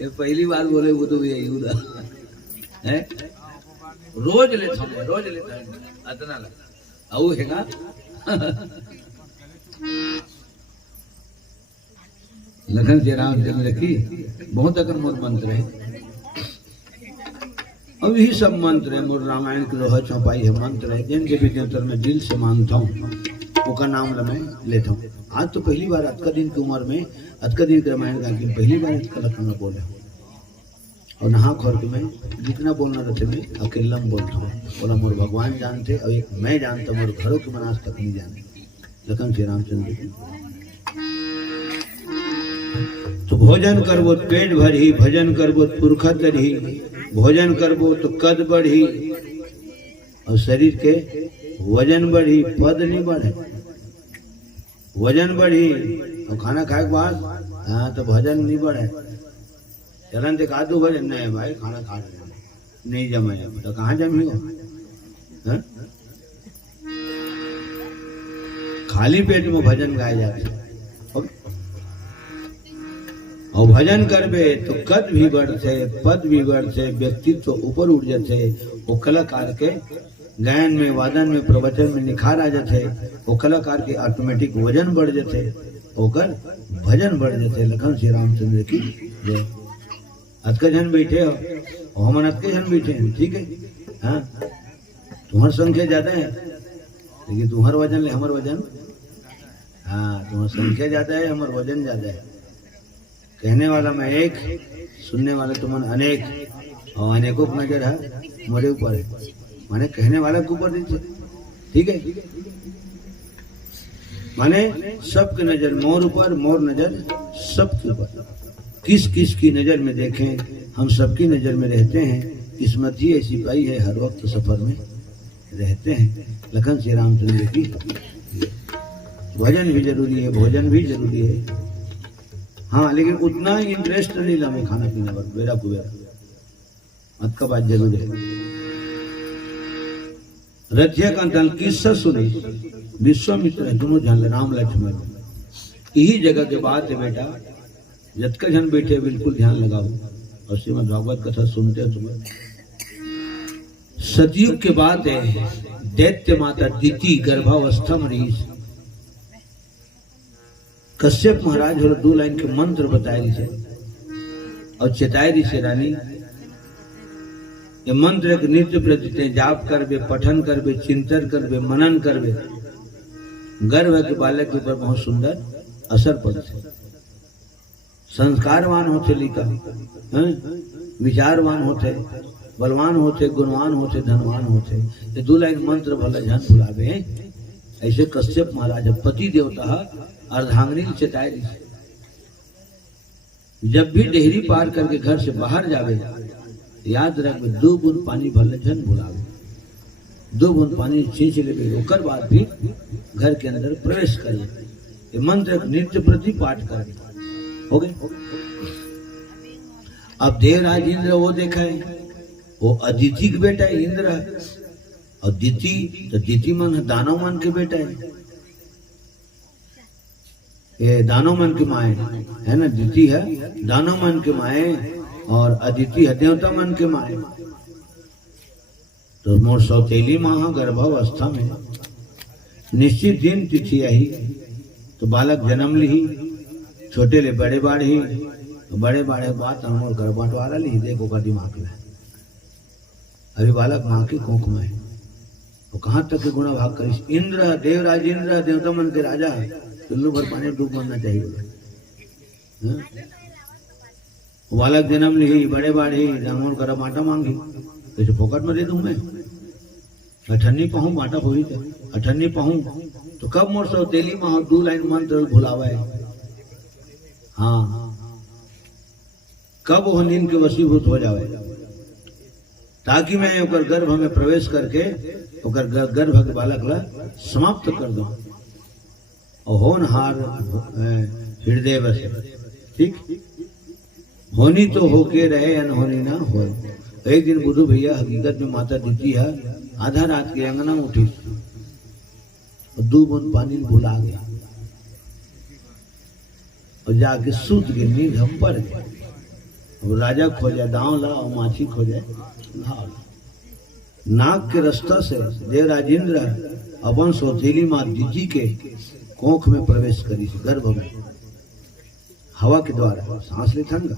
ये पहली बार बोले वो तो यही उदा है, रोज लेता हूँ, रोज लेता हूँ अतना लगा आओ है ना। लखन से रामचंद्र की बहुत अगर मोर मंत्र है। अब यही सब मंत्र है मोर रामायण के लोहा चौपाई है मंत्र है, जिनके भी अंतर में दिल से मानता हूँ उसका नाम मैं लेता हूँ। आज तो पहली बार अतका दिन की उम्र में अतका दिन के रामायण का पहली बार इसका लखन में बोले हूँ। और नहा खोर के मैं जितना बोलना रहते मैं अकेला में बोलता हूँ। बोला मोर भगवान जानते और एक मैं जानता, मोर घरों के मनाज तक नहीं जानते। लखन श्री रामचंद्र की। तो भोजन करबो पेट भरी, भजन करबो पुरखा तरी, भोजन करबो तो कद बढ़ी और शरीर के वजन बढ़ी, पद नहीं बढ़े। वजन बढ़ी और खाना खाए के बाद हाँ तो भजन नहीं बढ़े। चलन देख आदू भजन नहीं भाई, खाना खा नहीं जमे तो कहाँ जमी हो। खाली पेट में भजन गाए जाते और भजन करबे तो कद भी बढ़ते, पद भी बढ़ते, व्यक्तित्व ऊपर उठ जाते। वो कलाकार के गायन में, वादन में, प्रवचन में निखार आ जाते। वो कलाकार के ऑटोमेटिक वजन बढ़ जाते, होकर भजन बढ़ जाते। लखन श्री रामचंद्र की जय। अतके जन बैठे हो, हम अतके जन बैठे हैं, ठीक है। हाँ तुम्हारी संख्या ज्यादा है लेकिन तुम्हारा वजन ले हमारा वजन, हाँ तुम्हारी संख्या ज्यादा है हमारा वजन ज्यादा है। कहने वाला मैं एक, सुनने वाले तुम अनेक, और अनेकों की नजर है मेरे ऊपर है, माने कहने वाले के ऊपर नहीं, ठीक है। माने सबकी नजर मोर ऊपर, मोर नजर सबके ऊपर। किस किस की नजर में देखें, हम सबकी नजर में रहते हैं। किस्मत ही ऐसी पाई है, हर वक्त सफर में रहते हैं। लखन श्री रामचंद्र की। भजन भी जरूरी है, भोजन भी जरूरी है, हाँ लेकिन उतना ही इंटरेस्ट नहीं लगे खाना पीना पर बेरा कुबेरा मत का बात जरूर है। रथिया का दल किस्सा सुनी, विश्वामित्र है दोनों जान राम लक्ष्मण। यही जगह के बात है बेटा, जतका जन बैठे बिल्कुल ध्यान लगाओ और श्रीमद् भागवत कथा सुनते हो तुम्हें। सतयुग के बाद है, दैत्य माता दिति गर्भावस्था में रही। कश्यप महाराज और 2 लाइन के मंत्र बताए रही से और चेताए रही से रानी ये मंत्र के नित्य प्रति जाप करबे, पठन करबे, चिंतन करबे, मनन करबे, गर्भ के बालक के ऊपर बहुत सुंदर असर पड़ते। संस्कारवान होते लिखा, विचारवान होते, बलवान होते, गुणवान होते, धनवान होते। ये 2 लाइन मंत्र भला ध्यान बुलावे। ऐसे कश्यप महाराज पति देवता अर्धांगिनी चेताए रही। जब भी डेहरी पार करके घर से बाहर जावे, याद रखबे 2 बूंद पानी भले झन भुलावे। 2 बूंद पानी छींच लेबे, ओकर बाद भी घर के अंदर प्रवेश करे। ये मंत्र नित्य प्रति पाठ करे। हो गए। अब देवराज इंद्र वो देखा है, वो अदिति के बेटा है इंद्र है। और दिति तो दिति मन दानव मन के बेटा है, ये दानव मन की माए है ना। दिति है दानव मन के माए और अदिति है देवता मन के माए। तो मोर सौतेली माँ गर्भावस्था में निश्चित दिन तिथि आई तो बालक जन्म ली। छोटे ले बड़े बाढ़ी, बड़े बाढ़े बात मोर घर बंटवारा ली। देखो का दिमाग में अभी बालक माँ की कोख में है। वो कहाँ तक के गुणा भाग करिस। इंद्र देवराज इंद्र देवता मन के राजा, चुल्लू भर पानी डूब मरना चाहिए। बालक जन्म ली, बड़े बाढ़ी, मोर कर माटा मांगी, कैसे फोकट में दे दूं मैं। अठन्नी पहूं माटा हो ही अठन्नी पहूं तो कब मोर सौतेली माँ 2 लाइन मंत्र भुलावा है। हाँ, कब वो नींद के वशीभूत हो जावे, ताकि मैं ओकर गर्भ में प्रवेश करके ओकर गर्भ के बालक ला समाप्त कर दूं। और होनहार हृदय बसे। ठीक, होनी तो होके रहे, अनहोनी ना हो। एक दिन बुधू भैया हकीकत में माता दिति है आधा रात के अंगना उठी और 2 बूंद पानी भुला गया और जाके सूत के नींद हम पड़ गए। अब राजा खोजा दांव ला और माछी खोजा नाक के रास्ता से देवराज इंद्र अपन सौतेली माँ दिति के कोख में प्रवेश करी, गर्भ में हवा के द्वारा सांस ले ठंडा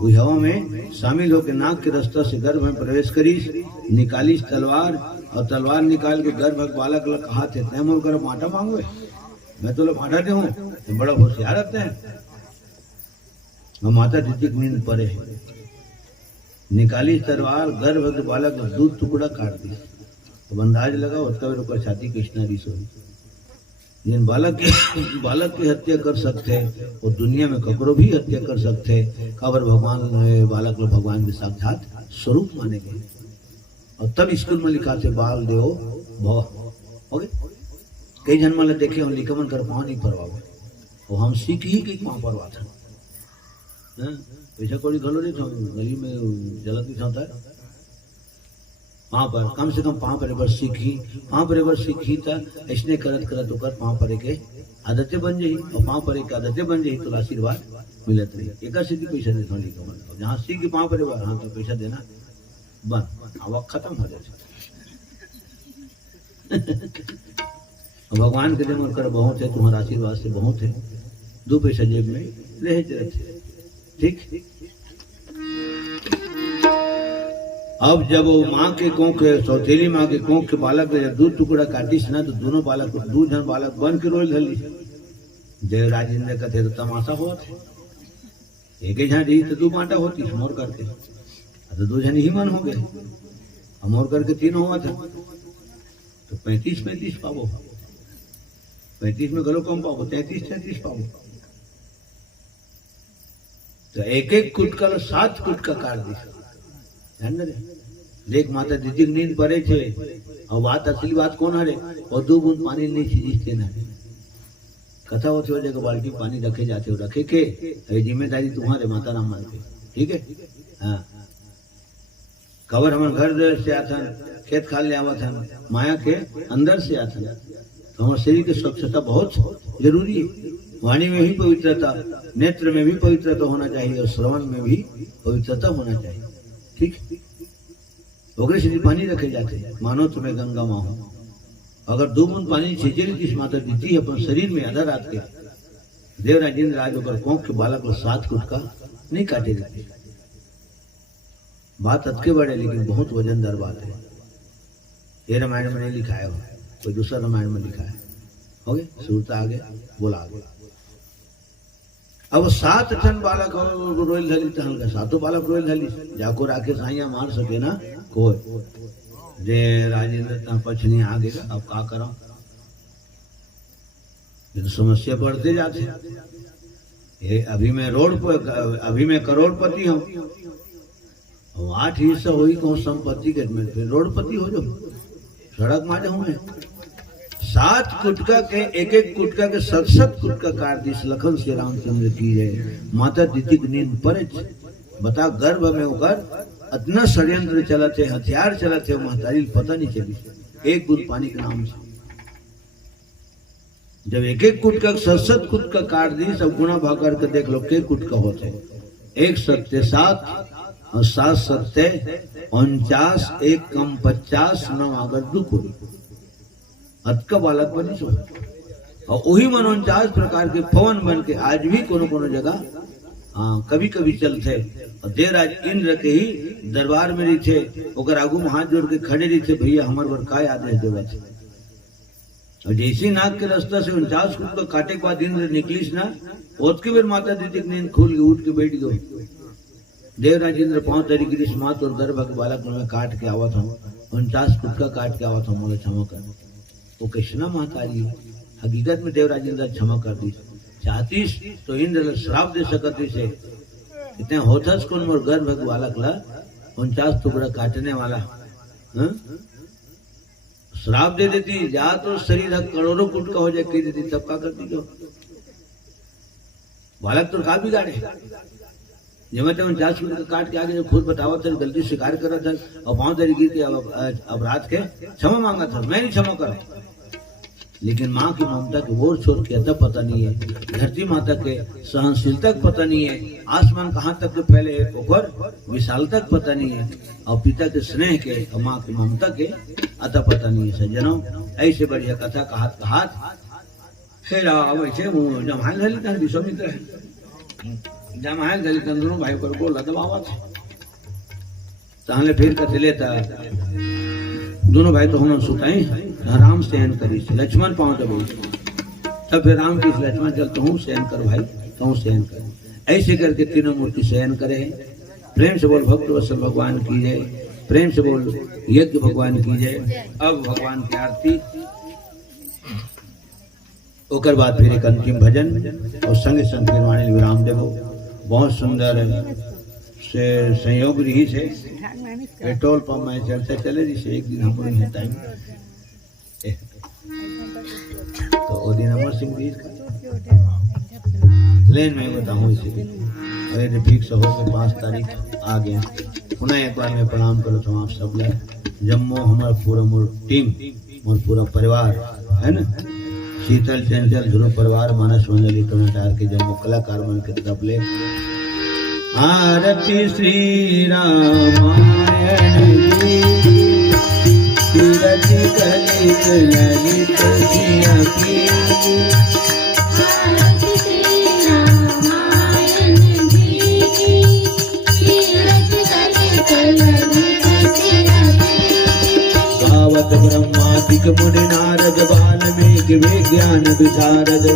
वही हवा में शामिल होकर नाक के रास्ता से गर्भ में प्रवेश करी। निकाली तलवार और तलवार निकाल के गर्भ बालक लग कहा थे तय मोर कर माटा मांगो, मैं तो लोग माटा दे हूँ, तो बड़ा होशियार रहते हैं। और माता दिति नींद पड़े, निकाली तलवार गर्भ के बालक का 2 टुकड़ा काट दी। तो अंदाज लगा उसका ऊपर छाती कृष्णा रिसो। जिन बालक की हत्या कर सकते वो दुनिया में ककरो भी हत्या कर सकते। खबर भगवान बालक लोग भगवान के साक्षात स्वरूप माने गए। और तब स्कूल में लिखा थे बाल देव भव हो गए। कई जन्म ले देखे हम लिखमन कर पाँव नहीं परवा, वो हम सीख ही कई पाँव परवा था। पैसा कौड़ी घलो नहीं था, गली में जलत नहीं था। वहां पर कम से कम 5 परिवर सीखी, 5 परिवर सीखी था। ऐसने करत करत होकर 5 परे के आदतें बन जाई और 5 परे के आदतें बन जाई तो आशीर्वाद मिलत रही। एक सीखी पैसा देता हूँ, जहाँ सीखी 5 परिवार हाँ तो पैसा देना बंद, आवक खत्म हो जाए। भगवान के दिन कर बहुत है, तुम्हारा आशीर्वाद से बहुत है। 2 पैसा जेब में रहे थे। ठीक, अब जब वो माँ के कोख सौतेली माँ के कोख के बालक जब 2 टुकड़ा काटिस ना तो दोनों बालक 2 जन बालक बन के रोल धली। जयराज इंद्र का थे तो तमाशा हुआ थे। एक ही रही तो 2 बांटा होती मोर करके, तो 2 जन ही मन हो गए। मोर करके 3 हुआ था तो 35 पावो, 35 में गलो कम पावो, 33 पावो। तो एक कुटका 7 कुटका काट दी। देख माता दिति नींद पड़े थे और बात असली बात कौन हरे और 2 बूंद पानी नहीं सींचते ना। कथा होती हो जगह बाल्टी पानी रखे जाते हो, रखे के जिम्मेदारी तुम्हारे माता राम मान के। ठीक है हाँ, खबर हमारे घर से आता खेत खाल ले आवा था माया के अंदर से आता तो हमारे शरीर की स्वच्छता बहुत जरूरी है। वाणी में भी पवित्रता, नेत्र में भी पवित्रता होना चाहिए और श्रवण में भी पवित्रता होना चाहिए। ठीक, ओकरे से पानी रखे जाते मानो तुम्हें गंगा माँ हो। अगर 2 बूंद पानी छिचेली किस माता दीती है अपन शरीर में आधा रात के देवराज इंद्र आज ऊपर कोंख के बालक को 7 फुट का नहीं काटेगा। बात अटके बड़े लेकिन बहुत वजनदार बात है। ये रामायण में नहीं लिखा है, कोई दूसरा रामायण में लिखा है। हो गए सूरता आगे बोला आगे। अब 7 टन बालक रोयल धली तहल 7 बालक रोयल धली जाको राके साइया मार सके ना कोई जे राजेंद्र पछनी आगे अब का करो। ये तो समस्या बढ़ते जाते। ये अभी मैं रोड पर अभी मैं करोड़पति हूँ, 8 हिस्सा हुई कौन संपत्ति के में फिर रोडपति हो जो सड़क मारे हूँ मैं। 7 कुटका के एक कुटका के 7 कुटका काट दी लखन से रामचंद्र की है। माता दीदी की नींद पर बता गर्भ में होकर इतना षड्यंत्र चला थे, हथियार चला थे, महतारी पता नहीं चली। 1 बूंद पानी के नाम से जब एक कुटका 7 कुटका काट दी सब गुना भाग करके देख लो के कुटका होते। 1 सत्य 7 और 7 सत्य 49, 1 कम 50, 9 अगर 2 कोई अतका बालक बनी सो। और वही मन 49 प्रकार के पवन बन के आज भी कोनो जगह कभी कभी चलते। और देवराज इंद्र के ही दरबार में रही थे, ओकर आगू में हाथ जोड़ के खड़े रही थे, भैया हमार बर काय आदेश देवा थे। और जैसी नाक के रास्ता से 49 फुट का काटे के बाद इंद्र निकलीस ना ओत के बेर माता दीदी की नींद खुल गई, उठ के बैठ गई। देवराज इंद्र 5 तारीख की मात और गर्भ के बालक में काट के आवा था, 49 फुट का काट के आवा था। मोला क्षमा कर वो कृष्णा महतारी हकीकत में देवराज इंद्र क्षमा कर दी चाहतीस तो इंद्र श्राप दे सकती से इतने होथस कौन मोर गर्भ के बालक ला 49 टुकड़ा काटने वाला श्राप दे देती। जा तो शरीर करोड़ों फुट का हो जाए कह देती, तब का करती जो बालक तो का बिगाड़े। जब 49 फुट का काट के आगे खुद बतावा था, गलती स्वीकार करा था और 5 तारीख गिर के अपराध के क्षमा मांगा था। मैं नहीं क्षमा करा, लेकिन माँ की ममता के बोर छोड़ के अतः पता नहीं है, धरती माता के सहनशीलता पता नहीं है, आसमान कहाँ तक के फैले है ऊपर विशाल तक पता नहीं है, और पिता के स्नेह के और माँ की ममता के अतः पता नहीं है। सज्जनों ऐसे बढ़िया कथा कहात हे राम ऐसे जमायल धली तन विश्वामित्र जमायल धली तन दोनों भाई पर बोला तो बाबा ताहले फिर कथ लेता दोनों भाई तो हम सुताई राम शयन करी लक्ष्मण पाँव दबो तब फिर राम की लक्ष्मण चल तो हूँ शयन कर भाई, तो हूँ शयन कर। ऐसे करके तीनों मूर्ति शयन करे। प्रेम से बोल भक्त वत्सल भगवान की जय, प्रेम से बोल यज्ञ भगवान की जय। अब भगवान की आरती ओकर बाद फिर एक अंतिम भजन और संगे संग वाणी विराम देवो। बहुत सुंदर से संयोग रही से पेट्रोल पंप में चलते चले रही से एक दिन हम है टाइम तो वो दिन अमर सिंह भी लेन में बताऊँ इसे फिक्स हो गए 5 तारीख आ गया। पुनः एक बार मैं प्रणाम करो तो आप सब ले जम्मू हमारा पूरा मोर टीम मोर पूरा परिवार है ना, शीतल चंचल ध्रुव परिवार मानस मंडली टोनाटार के जम्मू कलाकार मन के तरफ ले आरती श्री रामायण की कलित ललित जिया की आरती श्री रामायण जी की तीरथ कलित ललित जिया की सावत ब्रह्मादिक मुनि नारद वाल्मीकि विज्ञान विशारद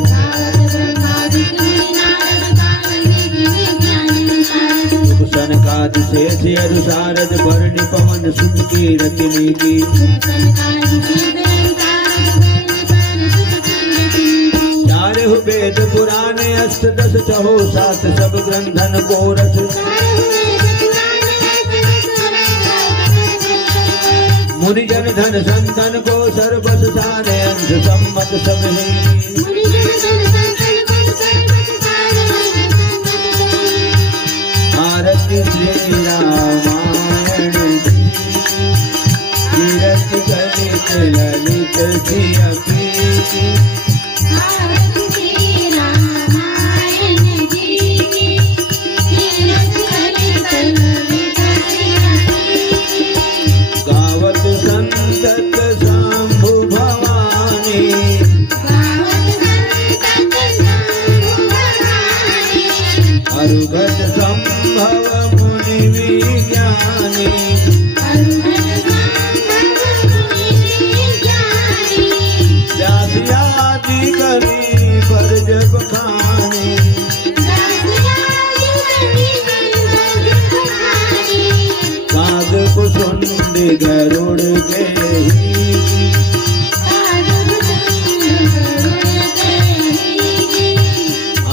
सनकादि शेष अनुसारद वर्णि पवन सुत की रचनी की चारहु वेद पुराण अष्ट 10 चहो 7 सब ग्रंथन को रस मुनि जन धन संतन को सर्वस साने अंश सम्मत सब आरती श्री रामायण सिया प्रीति आरती रामायण जी की तीरथ ललित ललित सिया गावत संतत शंभु भवानी गावत संतत शंभु भवानी अरुगत संभव मुनि विज्ञानी अरुणत संभव मुनि ज्ञानी जाति करी पर जब खानी काग कुसुंड गरुड़ के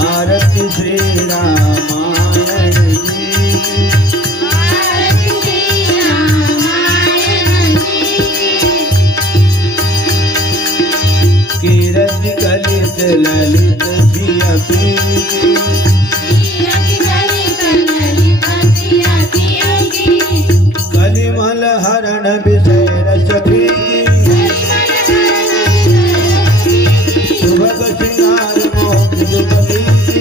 आरती श्री रामायण जी कीरत कलित ललित सिया प्रीति कलिमल हरण विषय रस प्रीति सुभग श्रृंगार मोक्ष सुपनीति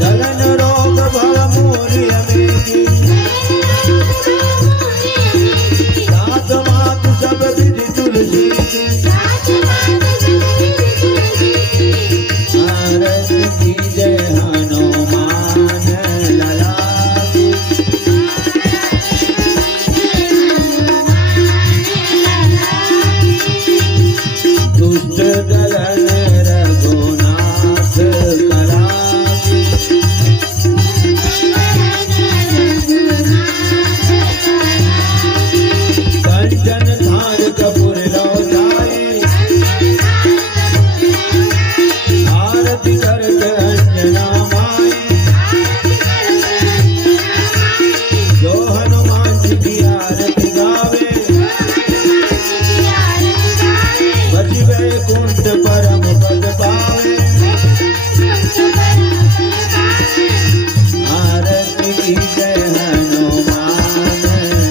दलन रोग भव मूर्य अमेति सात मात सब विधि तुलसी आरती की जय हनुमान लला की दुष्ट दलन रघुनाथ करा की कंचन धार कपूर लौटाई आरती करत अंजना माई जो हनुमान जी की आरती गावे बची वैकुंठ परम पद पावे आरती की जय हनुमान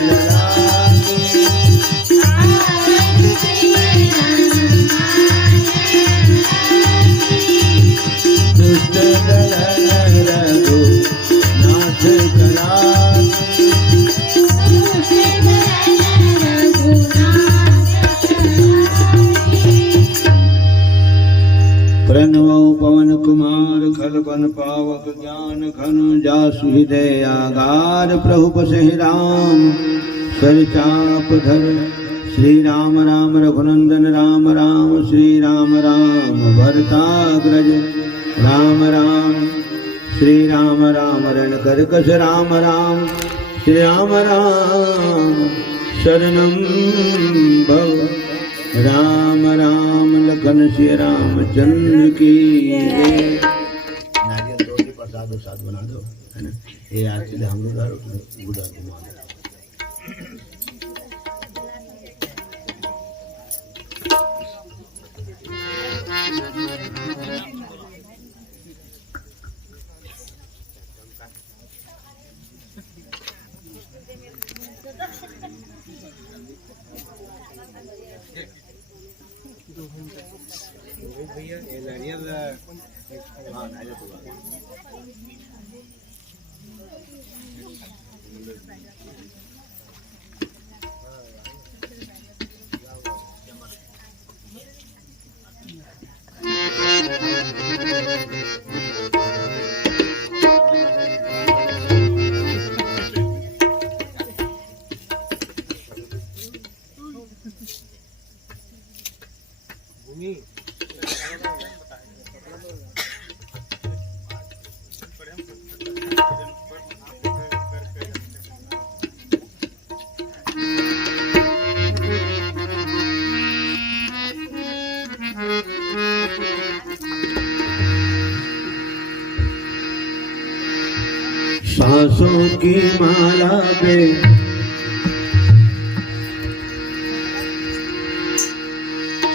लला की दुष्ट दलन रघुनाथ कला की प्रणव पवन कुमार खलपन पावक ज्ञान खन जासु हृदय आगार प्रभु पसहि राम सरचाप धर श्री राम राम रघुनंदन राम राम श्री राम राम भरताग्रज राम राम श्री राम राम रण करकस राम राम श्री राम राम शरणं भव राम राम लखन श्री रामचंद्र की जय। नारियल तोड़ के प्रसाद वसाद बना दो है ना, ये आरती हम लोग गुड़ा घुमा दो। भैया ये नारियल हाँ नारियल तो सांसों की माला पे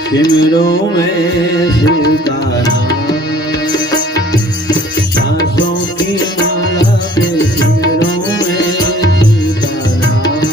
सिमरों में शिव का नाम, सांसों की माला पे सिमरों में शिव का नाम।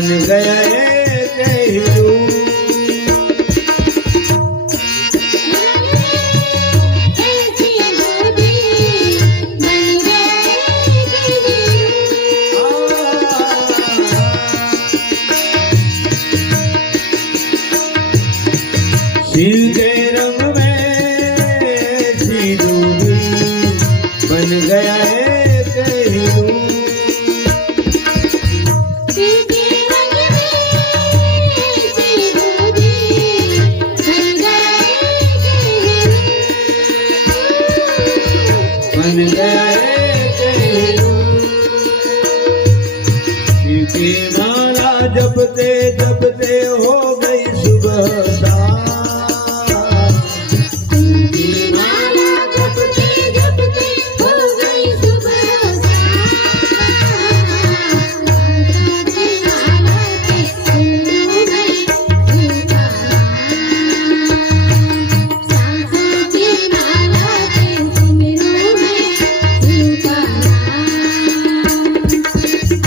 बन गया एक हिंदू ऐसी गोदी बन गए शिव के रंग में ऐसी डूबी बन गया एक हिंदू के रंग में ऐसी गोदी बन बन गया एक हिंदू शिव की माला जपते जपते हो गई सुबह माला जपते जपते हो गई सुबह सांसों की माला के सिमरों में पुकारा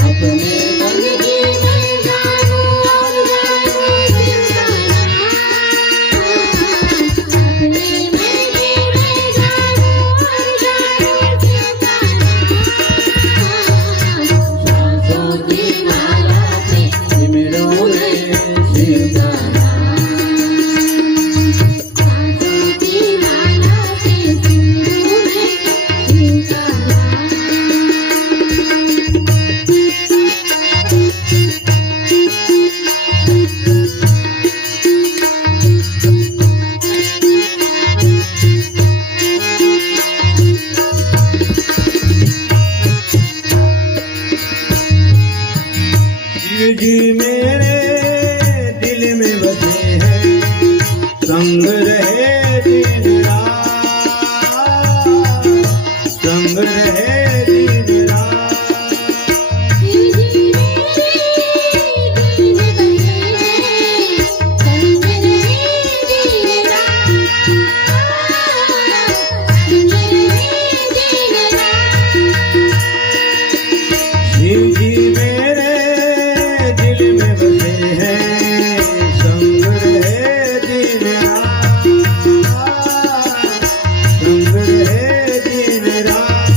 अपने मन की मैं जानूं और जानूं अपने मन की मैं जानूं और जानूं सांसों की माला के सिमरों में पुकारा सांसों की माला के सिमरों में पुकारा शिव जी मेरे दिल में बसे हैं संग रहे दिन रात संग रहे दिन रात शिव जी मेरे दिल में बसे हैं संग रहे दिन रात संग रहे दिन रात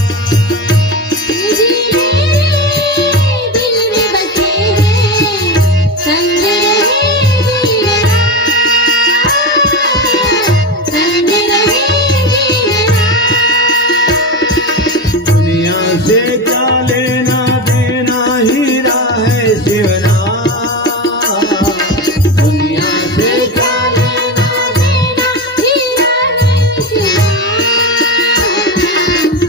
दुनिया से क्या लेना देना हीरा है शिवना दुनिया से क्या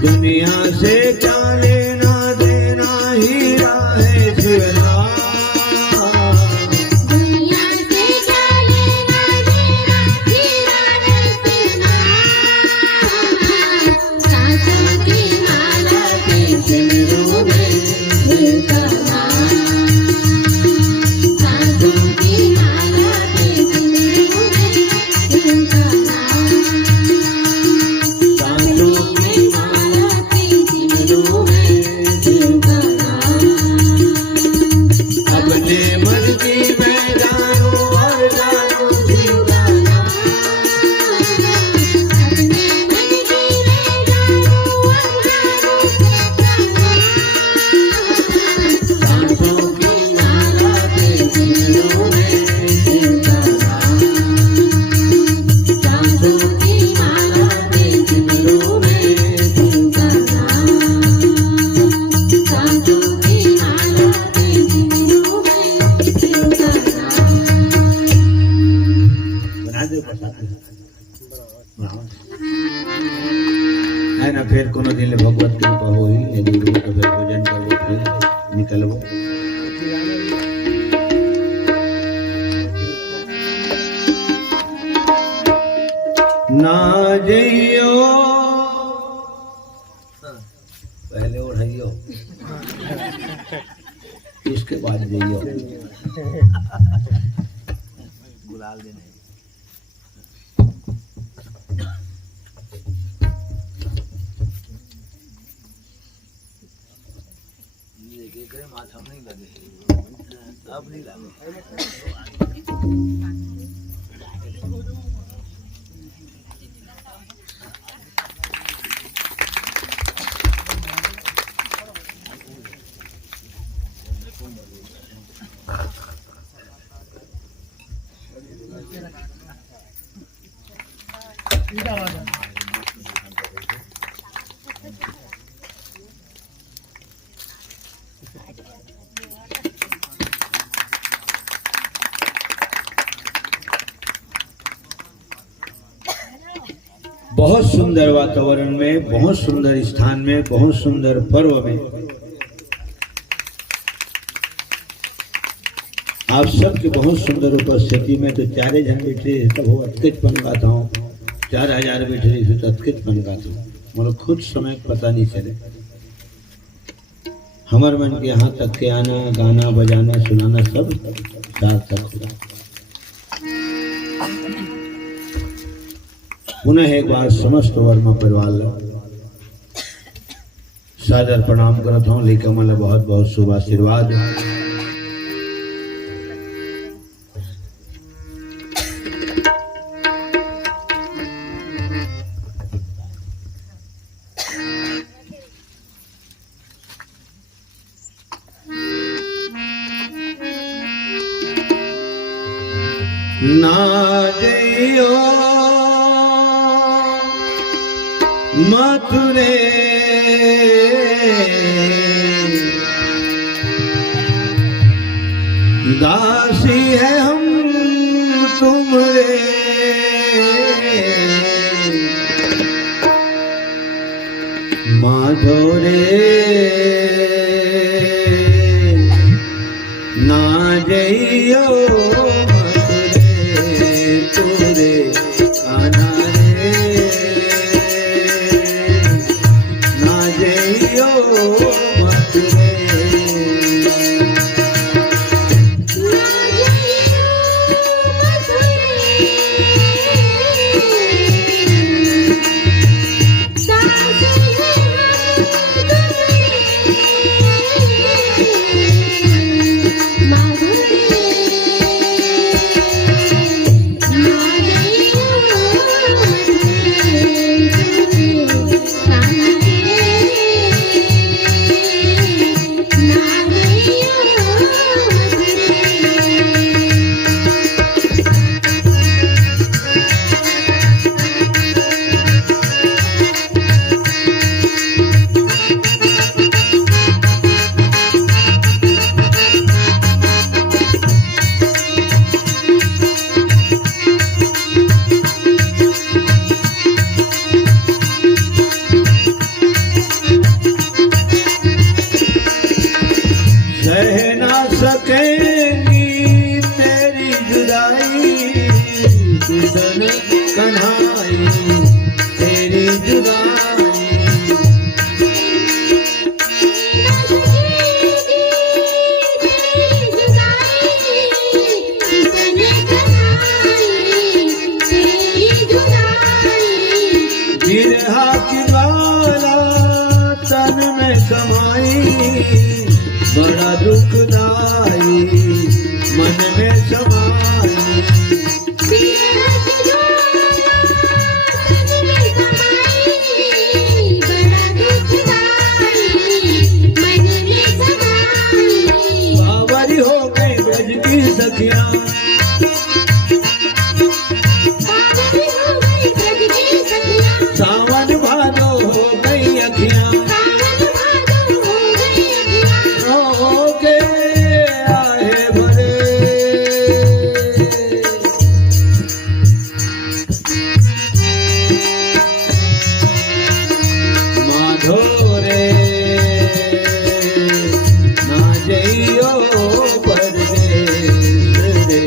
दुनिया से क्या लेना देना हीरा है शिवना सिमरों में पुकारा सांसों की माला के सिमरों में पुकारा सांसों की माला के सिमरों में पुकारा अपने मन की मैं जानूं और जानूं शिवगाना अपने मन की मैं जानूं और जानूं सांसों की माला के सिमरों में पुकारा सांसों की माला के सिमरों में पुकारा सांसों की माला के सिमरों में पुकारा बना दे प्रसाद है ना फिर कोनो दिन भगवत कृपा होई यदि तो फिर भोजन करबो फिर निकलबो ना जइयो पहले उठाइयो इसके बाद जइयो गुलाल देने ये माथा नहीं लगे बहुत सुंदर वातावरण में, बहुत सुंदर स्थान में, बहुत सुंदर पर्व में आप सबकी बहुत सुंदर उपस्थिति में तो चारे जन बैठे तब हो अटकितपन गाता हूँ, 4000 बैठे रही तो अटकितपन गाता हूँ। मतलब खुद समय पता नहीं चले। हमारे मन के यहाँ तक के आना, गाना बजाना, सुनाना सब सार्थक हुआ। पुनः एक बार समस्त वर्मा परिवार सादर प्रणाम करता हूँ, लेकिन मतलब बहुत बहुत शुभ आशीर्वाद। ना जइयो मथुरे दासी है हम तुम्हारे, माधो रे ना जइयो बड़ा दुखदाई मन में समाई, बावरी हो गई ब्रज की सखियां, सावन भादो हो गई अखियां, ना जइयो परदेस रे।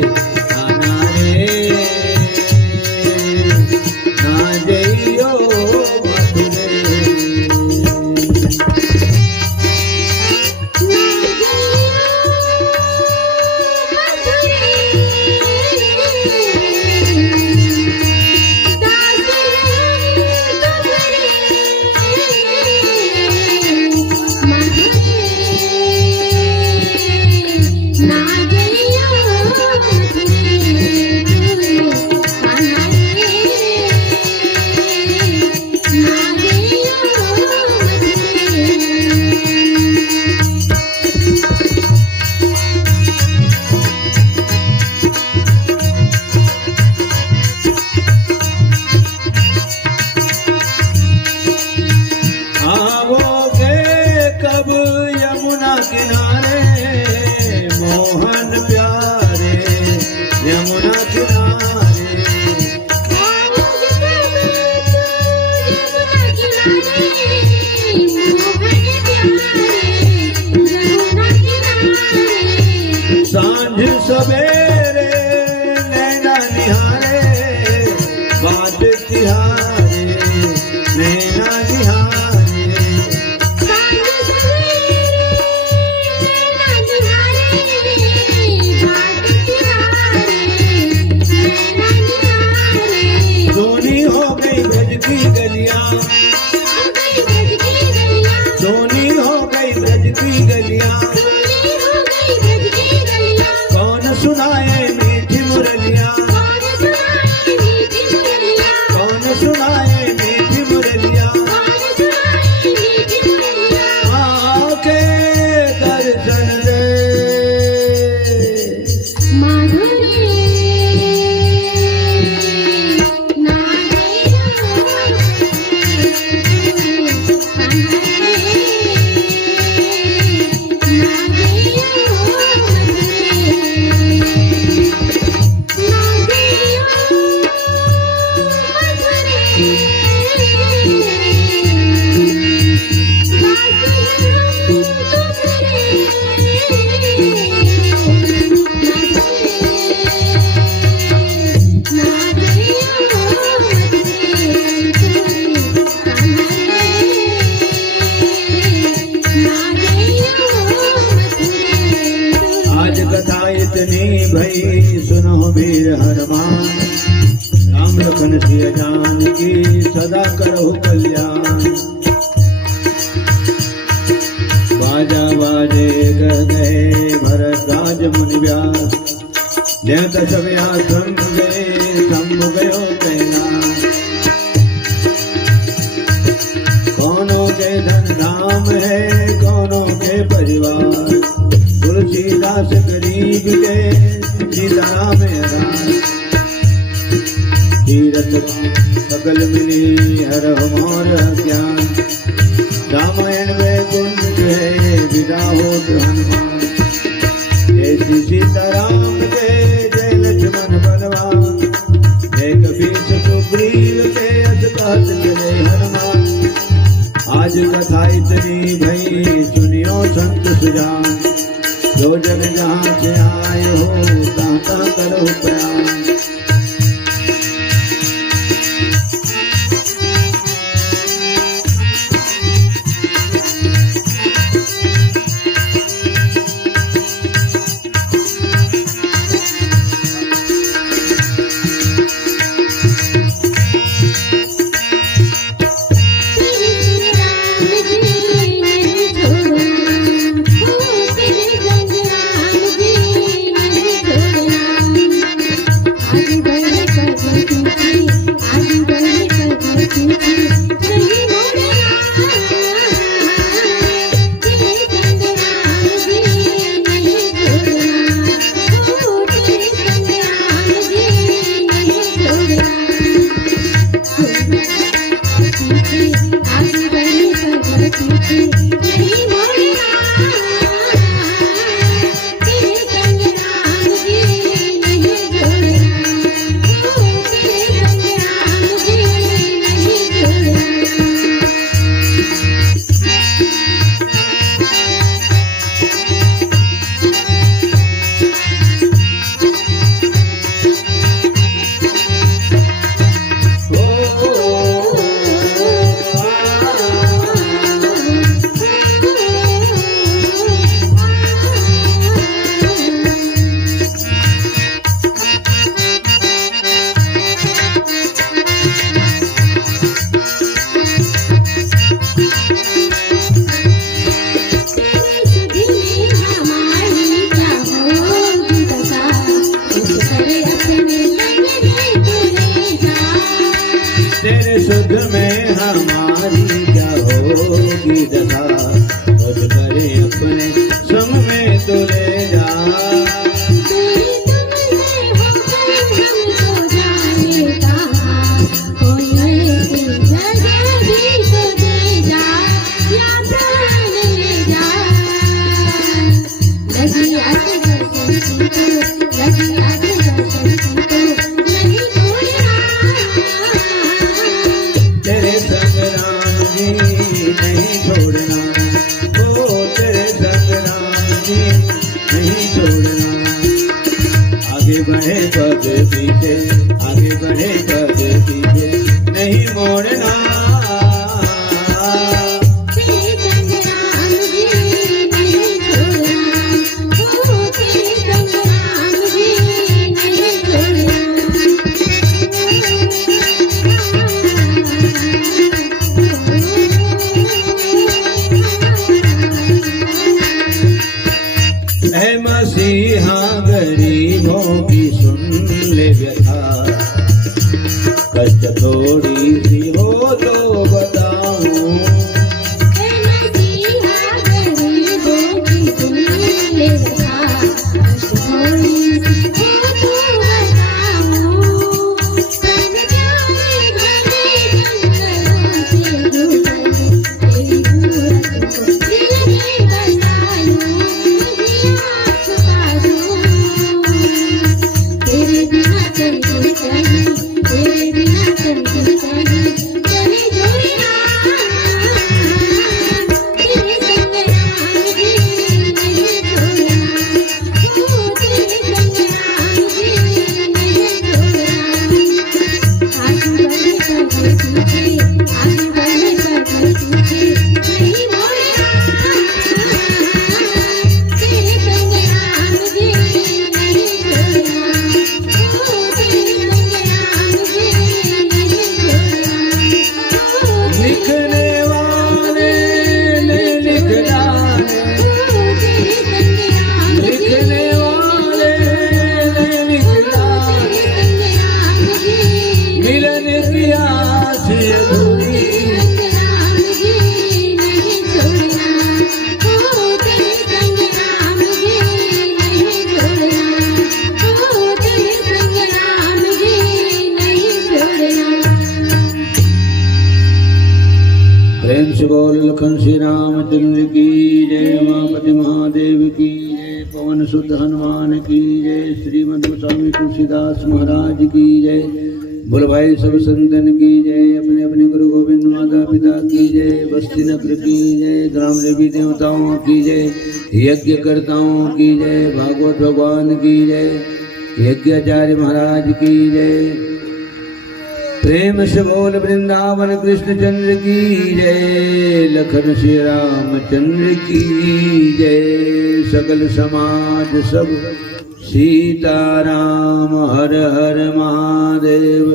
सांझ सवेरे नैना निहारे बात तिहारे नैना निहारे सांझ सवेरे नैना निहारे बात तिहारे नैना निहारे सोनी हो गई ब्रज की गलियां सोनी हो गई ब्रज की गलियां कौन सुनाए मीठी मुरलियां कौन सुनाए मीठी मुरलियां आके दर्शन दे भई सुनो वीर हनुमान राम लखन सिया जानकी सदा करो कल्याण बाजा बाजे गए भरद्वाज मुनि व्यास जय दश व्यास गए शंभु गयो कैलाश कौनों के धन धाम है कौनों के परिवार तुलसीदास गरीब के सीताराम तीरथ सकल मिली हर मोर ज्ञान रामायण वैकुंठ है विदा हो हनुमान जय श्री सीताराम जय जय लक्ष्मण बलवान जय कबीर सुग्रीव के अस कहत चले हनुमान आज कथा इतनी भई सुनियो संत सुजान जो जग जहाँ से आए हो तहाँ करो प्रयाण सुध में हमारी क्या होगी दशा बस करे अपने संग में तो ले जा तेरे संग राम जी नहीं छोड़ना, ओ तेरे संग राम जी नहीं छोड़ना। आगे बढ़े पग पीछे, आगे बढ़े पग पीछे नहीं मोड़ना। तेरे संग राम जी नहीं छोड़ना, ओ तेरे संग राम जी नहीं छोड़ना। ऐ मसीहा गरीबों की सुन ले व्यथा, कष्ट थोड़ी सी हो तो बताऊं। हे मसीहा गरीबों की सुन ले व्यथा, थोड़ी सी हो तो बताऊं। संग जाने घने जंगलों से गुजर, तेरी सूरत को दिल में बसा लूं, जिया छुपा दूं। तेरे बिना चलती कहीं, तेरे बिना चलती कहीं चली जोड़ना। तेरे संग राम जी नहीं छोड़ना, ओ तेरे संग राम जी नहीं छोड़ना। आगे बढ़े पग पीछे, आगे बढ़े पग पीछे नहीं मोड़ना। तेरे संग राम जी नहीं छोड़ना, ओ तेरे संग राम जी नहीं छोड़ना। लिखने वाले ने लिखना है, तेरे संग राम जी, लिखने वाले ने लिखना है, संग राम जी, मिलन की आस अधूरी। संग राम जी नहीं छोड़ना, ओ तेरे संग राम जी नहीं छोड़ना, ओ तेरे संग राम जी नहीं छोड़ना। प्रेम से बोल लखन श्री रामचंद्र की जय, उमापति महादेव की जय, पवन सुत हनुमान की जय, श्रीमद गोस्वामी तुलसीदास महाराज की जय, बोल भाई सब संतन की जय, अपने अपने गुरु गोविंद माता पिता की जय, बस्ती नगर की जय, ग्राम देवी देवताओं की जय, यज्ञ कर्ताओं की जय, भागवत भगवान की जय, यज्ञाचार्य महाराज की जय। प्रेम से बोल वृंदावन कृष्ण चंद्र की जय, लखन श्री रामचंद्र की जय, सकल समाज सब सीताराम हर हर महादेव,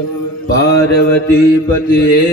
पार्वती पतिये